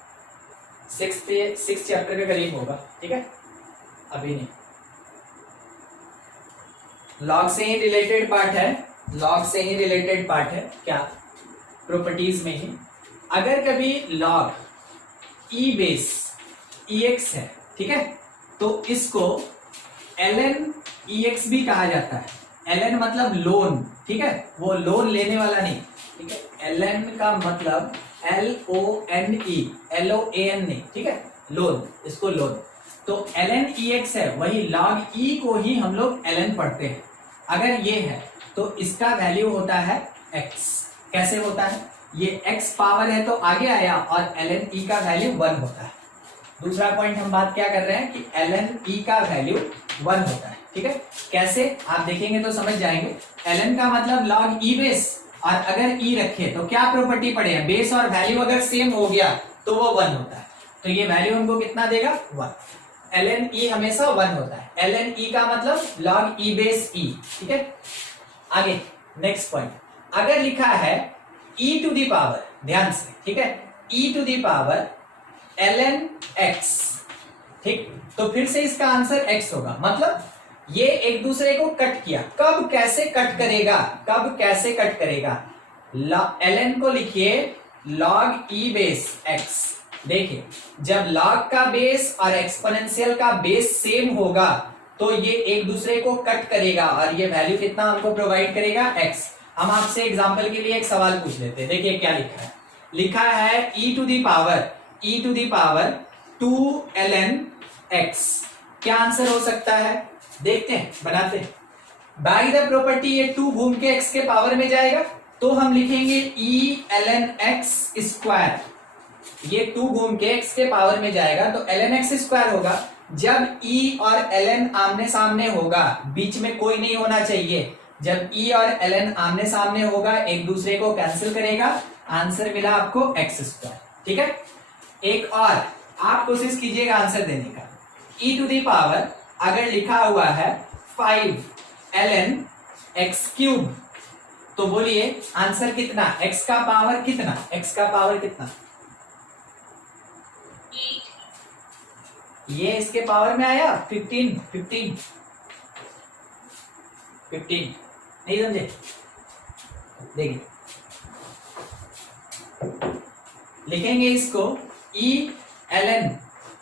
6 चैप्टर के करीब होगा, ठीक है, अभी नहीं। लॉग से ही रिलेटेड पार्ट है, लॉग से ही रिलेटेड पार्ट है, क्या प्रॉपर्टीज में ही। अगर कभी लॉग ई बेस EX है, ठीक है, तो इसको ln EX भी कहा जाता है। ln मतलब लोन, ठीक है, वो लोन लेने वाला नहीं, ठीक है, ln का मतलब LONE, LOAN नहीं, ठीक है, लोन, इसको लोन। तो ln EX है, वही log E को ही हम लोग ln पढ़ते हैं। अगर ये है तो इसका वैल्यू होता है x। कैसे होता है, ये x पावर है तो आगे आया, और ln E का वैल्यू 1 होता है। दूसरा पॉइंट हम बात क्या कर रहे हैं कि ln E का वैल्यू 1 होता है, ठीक है। कैसे आप देखेंगे तो समझ जाएंगे। ln का मतलब log E बेस, और अगर E रखे तो क्या प्रॉपर्टी पड़े हैं, बेस और वैल्यू अगर सेम हो गया तो वो 1 होता है। तो ये वैल्यू हमको कितना देगा, 1। ln E हमेशा 1 होता है। ln E का मतलब log E बेस E, ठीक है। आगे नेक्स्ट पॉइंट, अगर लिखा है e टू दी पावर, ध्यान से, ठीक है, e to the power ln x, ठीक, तो फिर से इसका आंसर x होगा। मतलब ये एक दूसरे को कट किया, कब कैसे कट करेगा, कब कैसे कट करेगा, ln को लिखिए log e बेस x। देखिए जब log का बेस और एक्सपोनेंशियल का बेस सेम होगा तो ये एक दूसरे को कट करेगा, और ये वैल्यू कितना हमको प्रोवाइड करेगा, x। हम आपसे एग्जांपल के लिए एक सवाल पूछ लेते हैं। देखिए क्या लिखा है, लिखा है e to the power 2 ln x। क्या आंसर हो सकता है, देखते हैं, बनाते हैं। बाय द प्रॉपर्टी ये 2 घूम के x के पावर में जाएगा, तो हम लिखेंगे e ln x स्क्वायर। ये 2 घूम के x के पावर में जाएगा तो ln x स्क्वायर होगा। जब e और ln आमने सामने होगा, बीच में कोई नहीं होना चाहिए, जब e और ln आमने सामने होगा एक दूसरे को कैंसिल करेगा, आंसर मिला आपको x स्क्वायर, ठीक है। एक और आप कोशिश कीजिएगा आंसर देने का। e टू दी पावर अगर लिखा हुआ है 5 ln x क्यूब, तो बोलिए आंसर कितना, x का पावर कितना, x का पावर कितना, ये इसके पावर में आया 15 नहीं समझे, देखिए लिखेंगे इसको e ln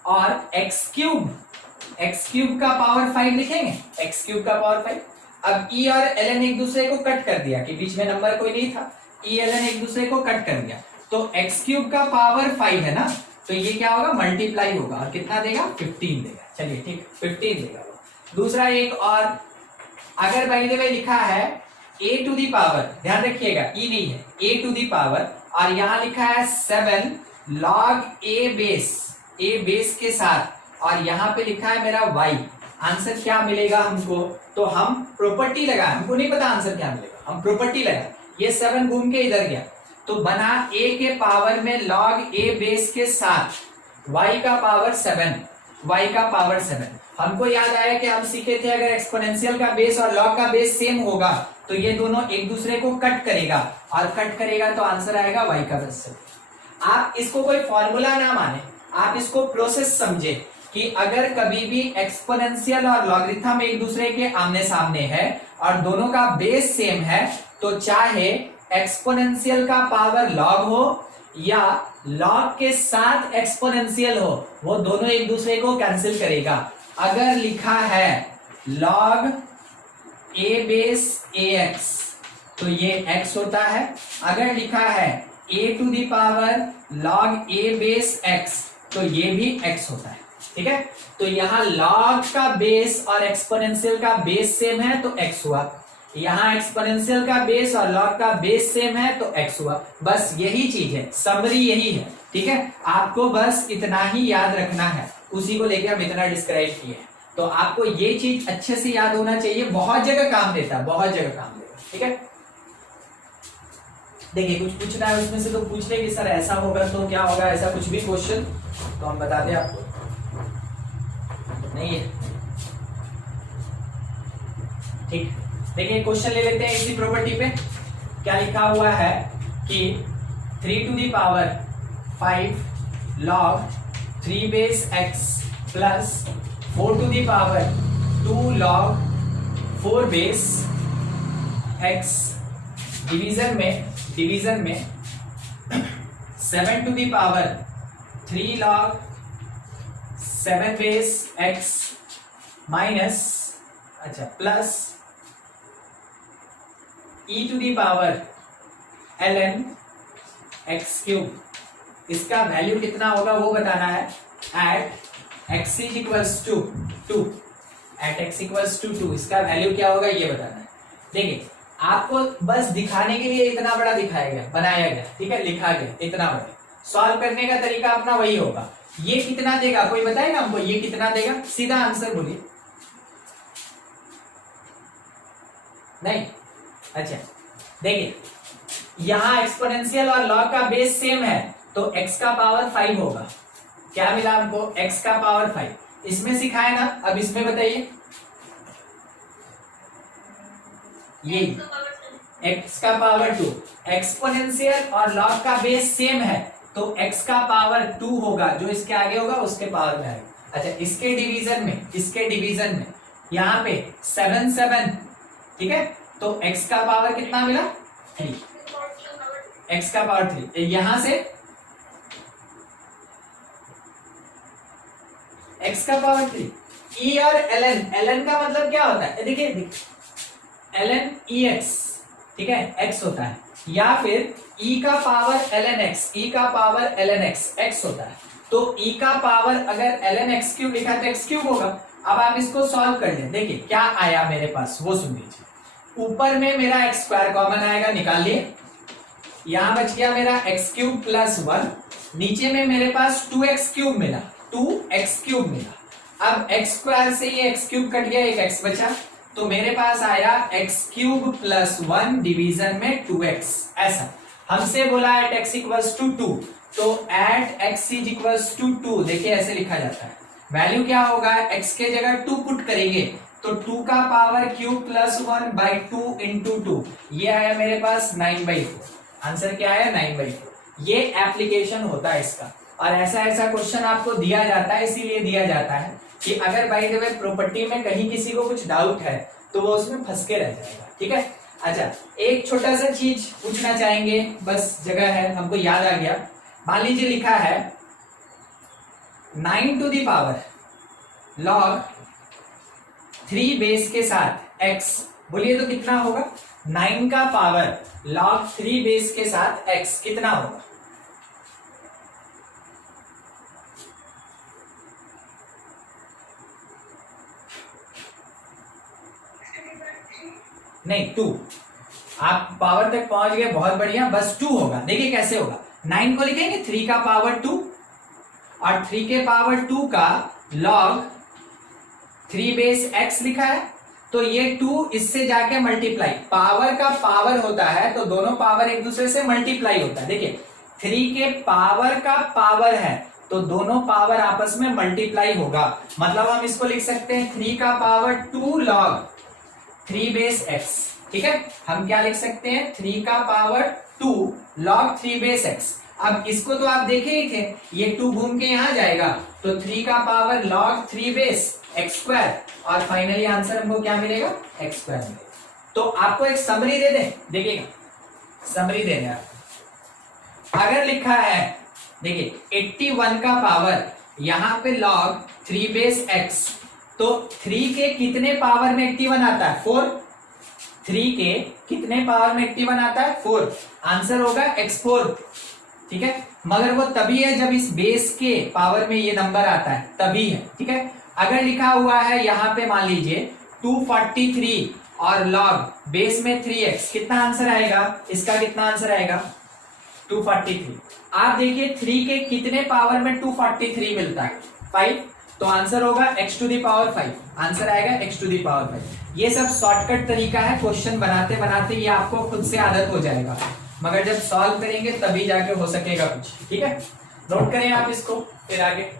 और x क्यूब का पावर 5 लिखेंगे, x क्यूब का पावर 5। अब e और ln एक दूसरे को कट कर दिया कि बीच में नंबर कोई नहीं था, e ln एक दूसरे को कट कर दिया, तो x क्यूब का पावर 5 है ना, तो ये क्या होगा, मल्टीप्लाई होगा, और कितना देगा, 15 देगा। चलिए ठीक, 15 देगा वो। दूसरा एक और, अगर बाय द वे लिखा है a टू दी पावर, ध्यान रखिएगा e नहीं है, a टू दी पावर, और यहां लिखा है 7 log a बेस के साथ, और यहाँ पे लिखा है मेरा y, आंसर क्या मिलेगा हमको, तो हम प्रॉपर्टी लगाए, हमको नहीं पता आंसर क्या मिलेगा, हम प्रॉपर्टी लगाए, ये 7 घूम के इधर गया, तो बना a के पावर में log a बेस के साथ y का पावर 7। हमको याद आया कि हम सीखे थे अगर एक्सपोनेंशियल का बेस और log का बेस सेम होगा तो ये दोनों एक दूसरे को कट करेगा, और कट करेगा तो आंसर आएगा y का बेस 7। आप इसको कोई फॉर्मूला ना माने, आप इसको प्रोसेस समझे कि अगर कभी भी एक्सपोनेंशियल और लॉगरिथम एक दूसरे के आमने सामने है और दोनों का बेस सेम है, तो चाहे एक्सपोनेंशियल का पावर log हो या log के साथ एक्सपोनेंशियल हो, वो दोनों एक दूसरे को कैंसिल करेगा। अगर लिखा है log a बेस ax तो ये x होता है, अगर लिखा है a to the power log a base x तो ये भी x होता है, ठीक है। तो यहाँ log का बेस और एक्सपोनेंशियल का बेस सेम है तो x हुआ, यहाँ एक्सपोनेंशियल का बेस और log का बेस सेम है तो x हुआ। बस यही चीज है, समरी यही है, ठीक है। आपको बस इतना ही याद रखना है, उसी को लेकर हम इतना डिस्क्राइब किए हैं, तो आपको ये चीज अच्छे से याद होना चाहिए, बहुत जगह काम देता है, बहुत जगह काम देगा, ठीक है। देखिए कुछ पूछना है उसमें से तो पूछ ले कि सर ऐसा होगा तो क्या होगा, ऐसा कुछ भी क्वेश्चन तो हम बता दें आपको, नहीं है, ठीक। देखिए क्वेश्चन ले लेते हैं इसी प्रॉपर्टी पे। क्या लिखा हुआ है कि 3 to the power 5 log 3 base x plus 4 to the power 2 log 4 base x division में 7 to the power 3 log 7 base x minus plus e to the power ln x cube. इसका वैल्यू कितना होगा वो बताना है at x equals to 2। At x equals to 2 इसका वैल्यू क्या होगा ये बताना है। देखिए आपको बस दिखाने के लिए इतना बड़ा दिखाया गया, बनाया गया, ठीक है, लिखा गया इतना बड़ा। सॉल्व करने का तरीका अपना वही होगा। ये कितना देगा कोई बताएगा हमको, ये कितना देगा? सीधा आंसर बोलिए। नहीं, अच्छा देखिए यहां एक्सपोनेंशियल और लॉग का बेस सेम है तो x का पावर 5 होगा। क्या मिला हमको? x का पावर 5। इसमें सिखाया ना, अब इसमें बताइए। ये x का पावर 2, एक्सपोनेंशियल और लॉग का बेस सेम है तो x का पावर 2 होगा, जो इसके आगे होगा उसके पावर में आएगा। अच्छा इसके डिवीजन में यहाँ पे 7 7, ठीक है, तो x का पावर कितना मिला? 3। x का पावर 3 यहां से x का पावर 3 e और ln का मतलब क्या होता है? देखिए ln ex, ठीक है, x होता है, या फिर e का पावर ln x x होता है। तो e का पावर अगर ln x क्यूब लिखा तो x क्यूब होगा। अब आप इसको सॉल्व कर लें। देखिए क्या आया मेरे पास वो सुन लीजिए। ऊपर में मेरा x स्क्वायर कॉमन आएगा, निकाल लिए, यहां बच गया मेरा x क्यूब प्लस 1, नीचे में मेरे पास 2x क्यूब मिला, 2x क्यूब मिला। अब x स्क्वायर से ये x क्यूब कट गया, एक x बचा, तो मेरे पास आया x क्यूब प्लस 1 डिवीजन में 2x। ऐसा हमसे बोला एट x इक्वल्स टू 2, तो eight x is equals to 2 देखिए ऐसे लिखा जाता है। वैल्यू क्या होगा? x के जगह 2 पुट करेंगे तो 2 का पावर क्यूब प्लस 1/2 इंटू 2, ये आया मेरे पास 9/4। आंसर क्या आया? 9/4। ये एप्लीकेशन होता है इसका, और ऐसा क्वेश्चन आपको दिया जाता है, इसीलिए दिया जाता है कि अगर बाय द वे प्रॉपर्टी में कहीं किसी को कुछ डाउट है तो वो उसमें फंस के रह जाएगा, ठीक है। अच्छा एक छोटा सा चीज पूछना चाहेंगे, बस जगह है, हमको याद आ गया। मान लीजिए लिखा है 9 to the power log 3 base के साथ x, बोलिए तो कितना होगा? 9 का पावर log 3 बेस के साथ x कितना होगा? नहीं 2, आप पावर तक पहुंच गए, बहुत बढ़िया, बस 2 होगा। देखिए कैसे होगा, 9 को लिखेंगे 3 का पावर 2 और 3 के पावर 2 का log 3 बेस x लिखा है, तो ये 2 इससे जाके मल्टीप्लाई, पावर का पावर होता है तो दोनों पावर एक दूसरे से मल्टीप्लाई होता है। देखिए 3 के पावर का पावर है तो दोनों पावर आपस में मल्टीप्लाई होगा, मतलब हम इसको लिख सकते हैं 3 का पावर 2 log 3 बेस x, ठीक है। हम क्या लिख सकते हैं? 3 का पावर 2 log 3 बेस x। अब इसको तो आप देखे ही थे, ये 2 घूम के यहां जाएगा तो 3 का power log 3 base x square, और फाइनली आंसर हमको क्या मिलेगा? x स्क्वायर मिलेगा। तो आपको एक समरी दे दें, देखिएगा समरी दे दें आप। अगर लिखा है देखिए 81 का पावर यहां पे log 3 बेस x, तो 3 के कितने पावर में 81 आता है? 4। 3 के कितने पावर में 81 आता है? 4। आंसर होगा x4, ठीक है। मगर वो तभी है जब इस बेस के पावर में ये नंबर आता है, तभी है, ठीक है। अगर लिखा हुआ है यहाँ पे मान लीजिए 243 और log बेस में 3x, कितना आंसर आएगा? इसका कितना आंसर आएगा? 243। आप देखिए 3 के कितने पावर में 243 मिलता है? 5, तो आंसर होगा x to the power 5। Answer आएगा x टू दी पावर 5। ये सब शॉर्टकट तरीका है, क्वेश्चन बनाते बनाते ये आपको खुद से आदत हो जाएगा, मगर जब सॉल्व करेंगे तभी जाके हो सकेगा कुछ, ठीक है। नोट करें आप इसको, फिर आगे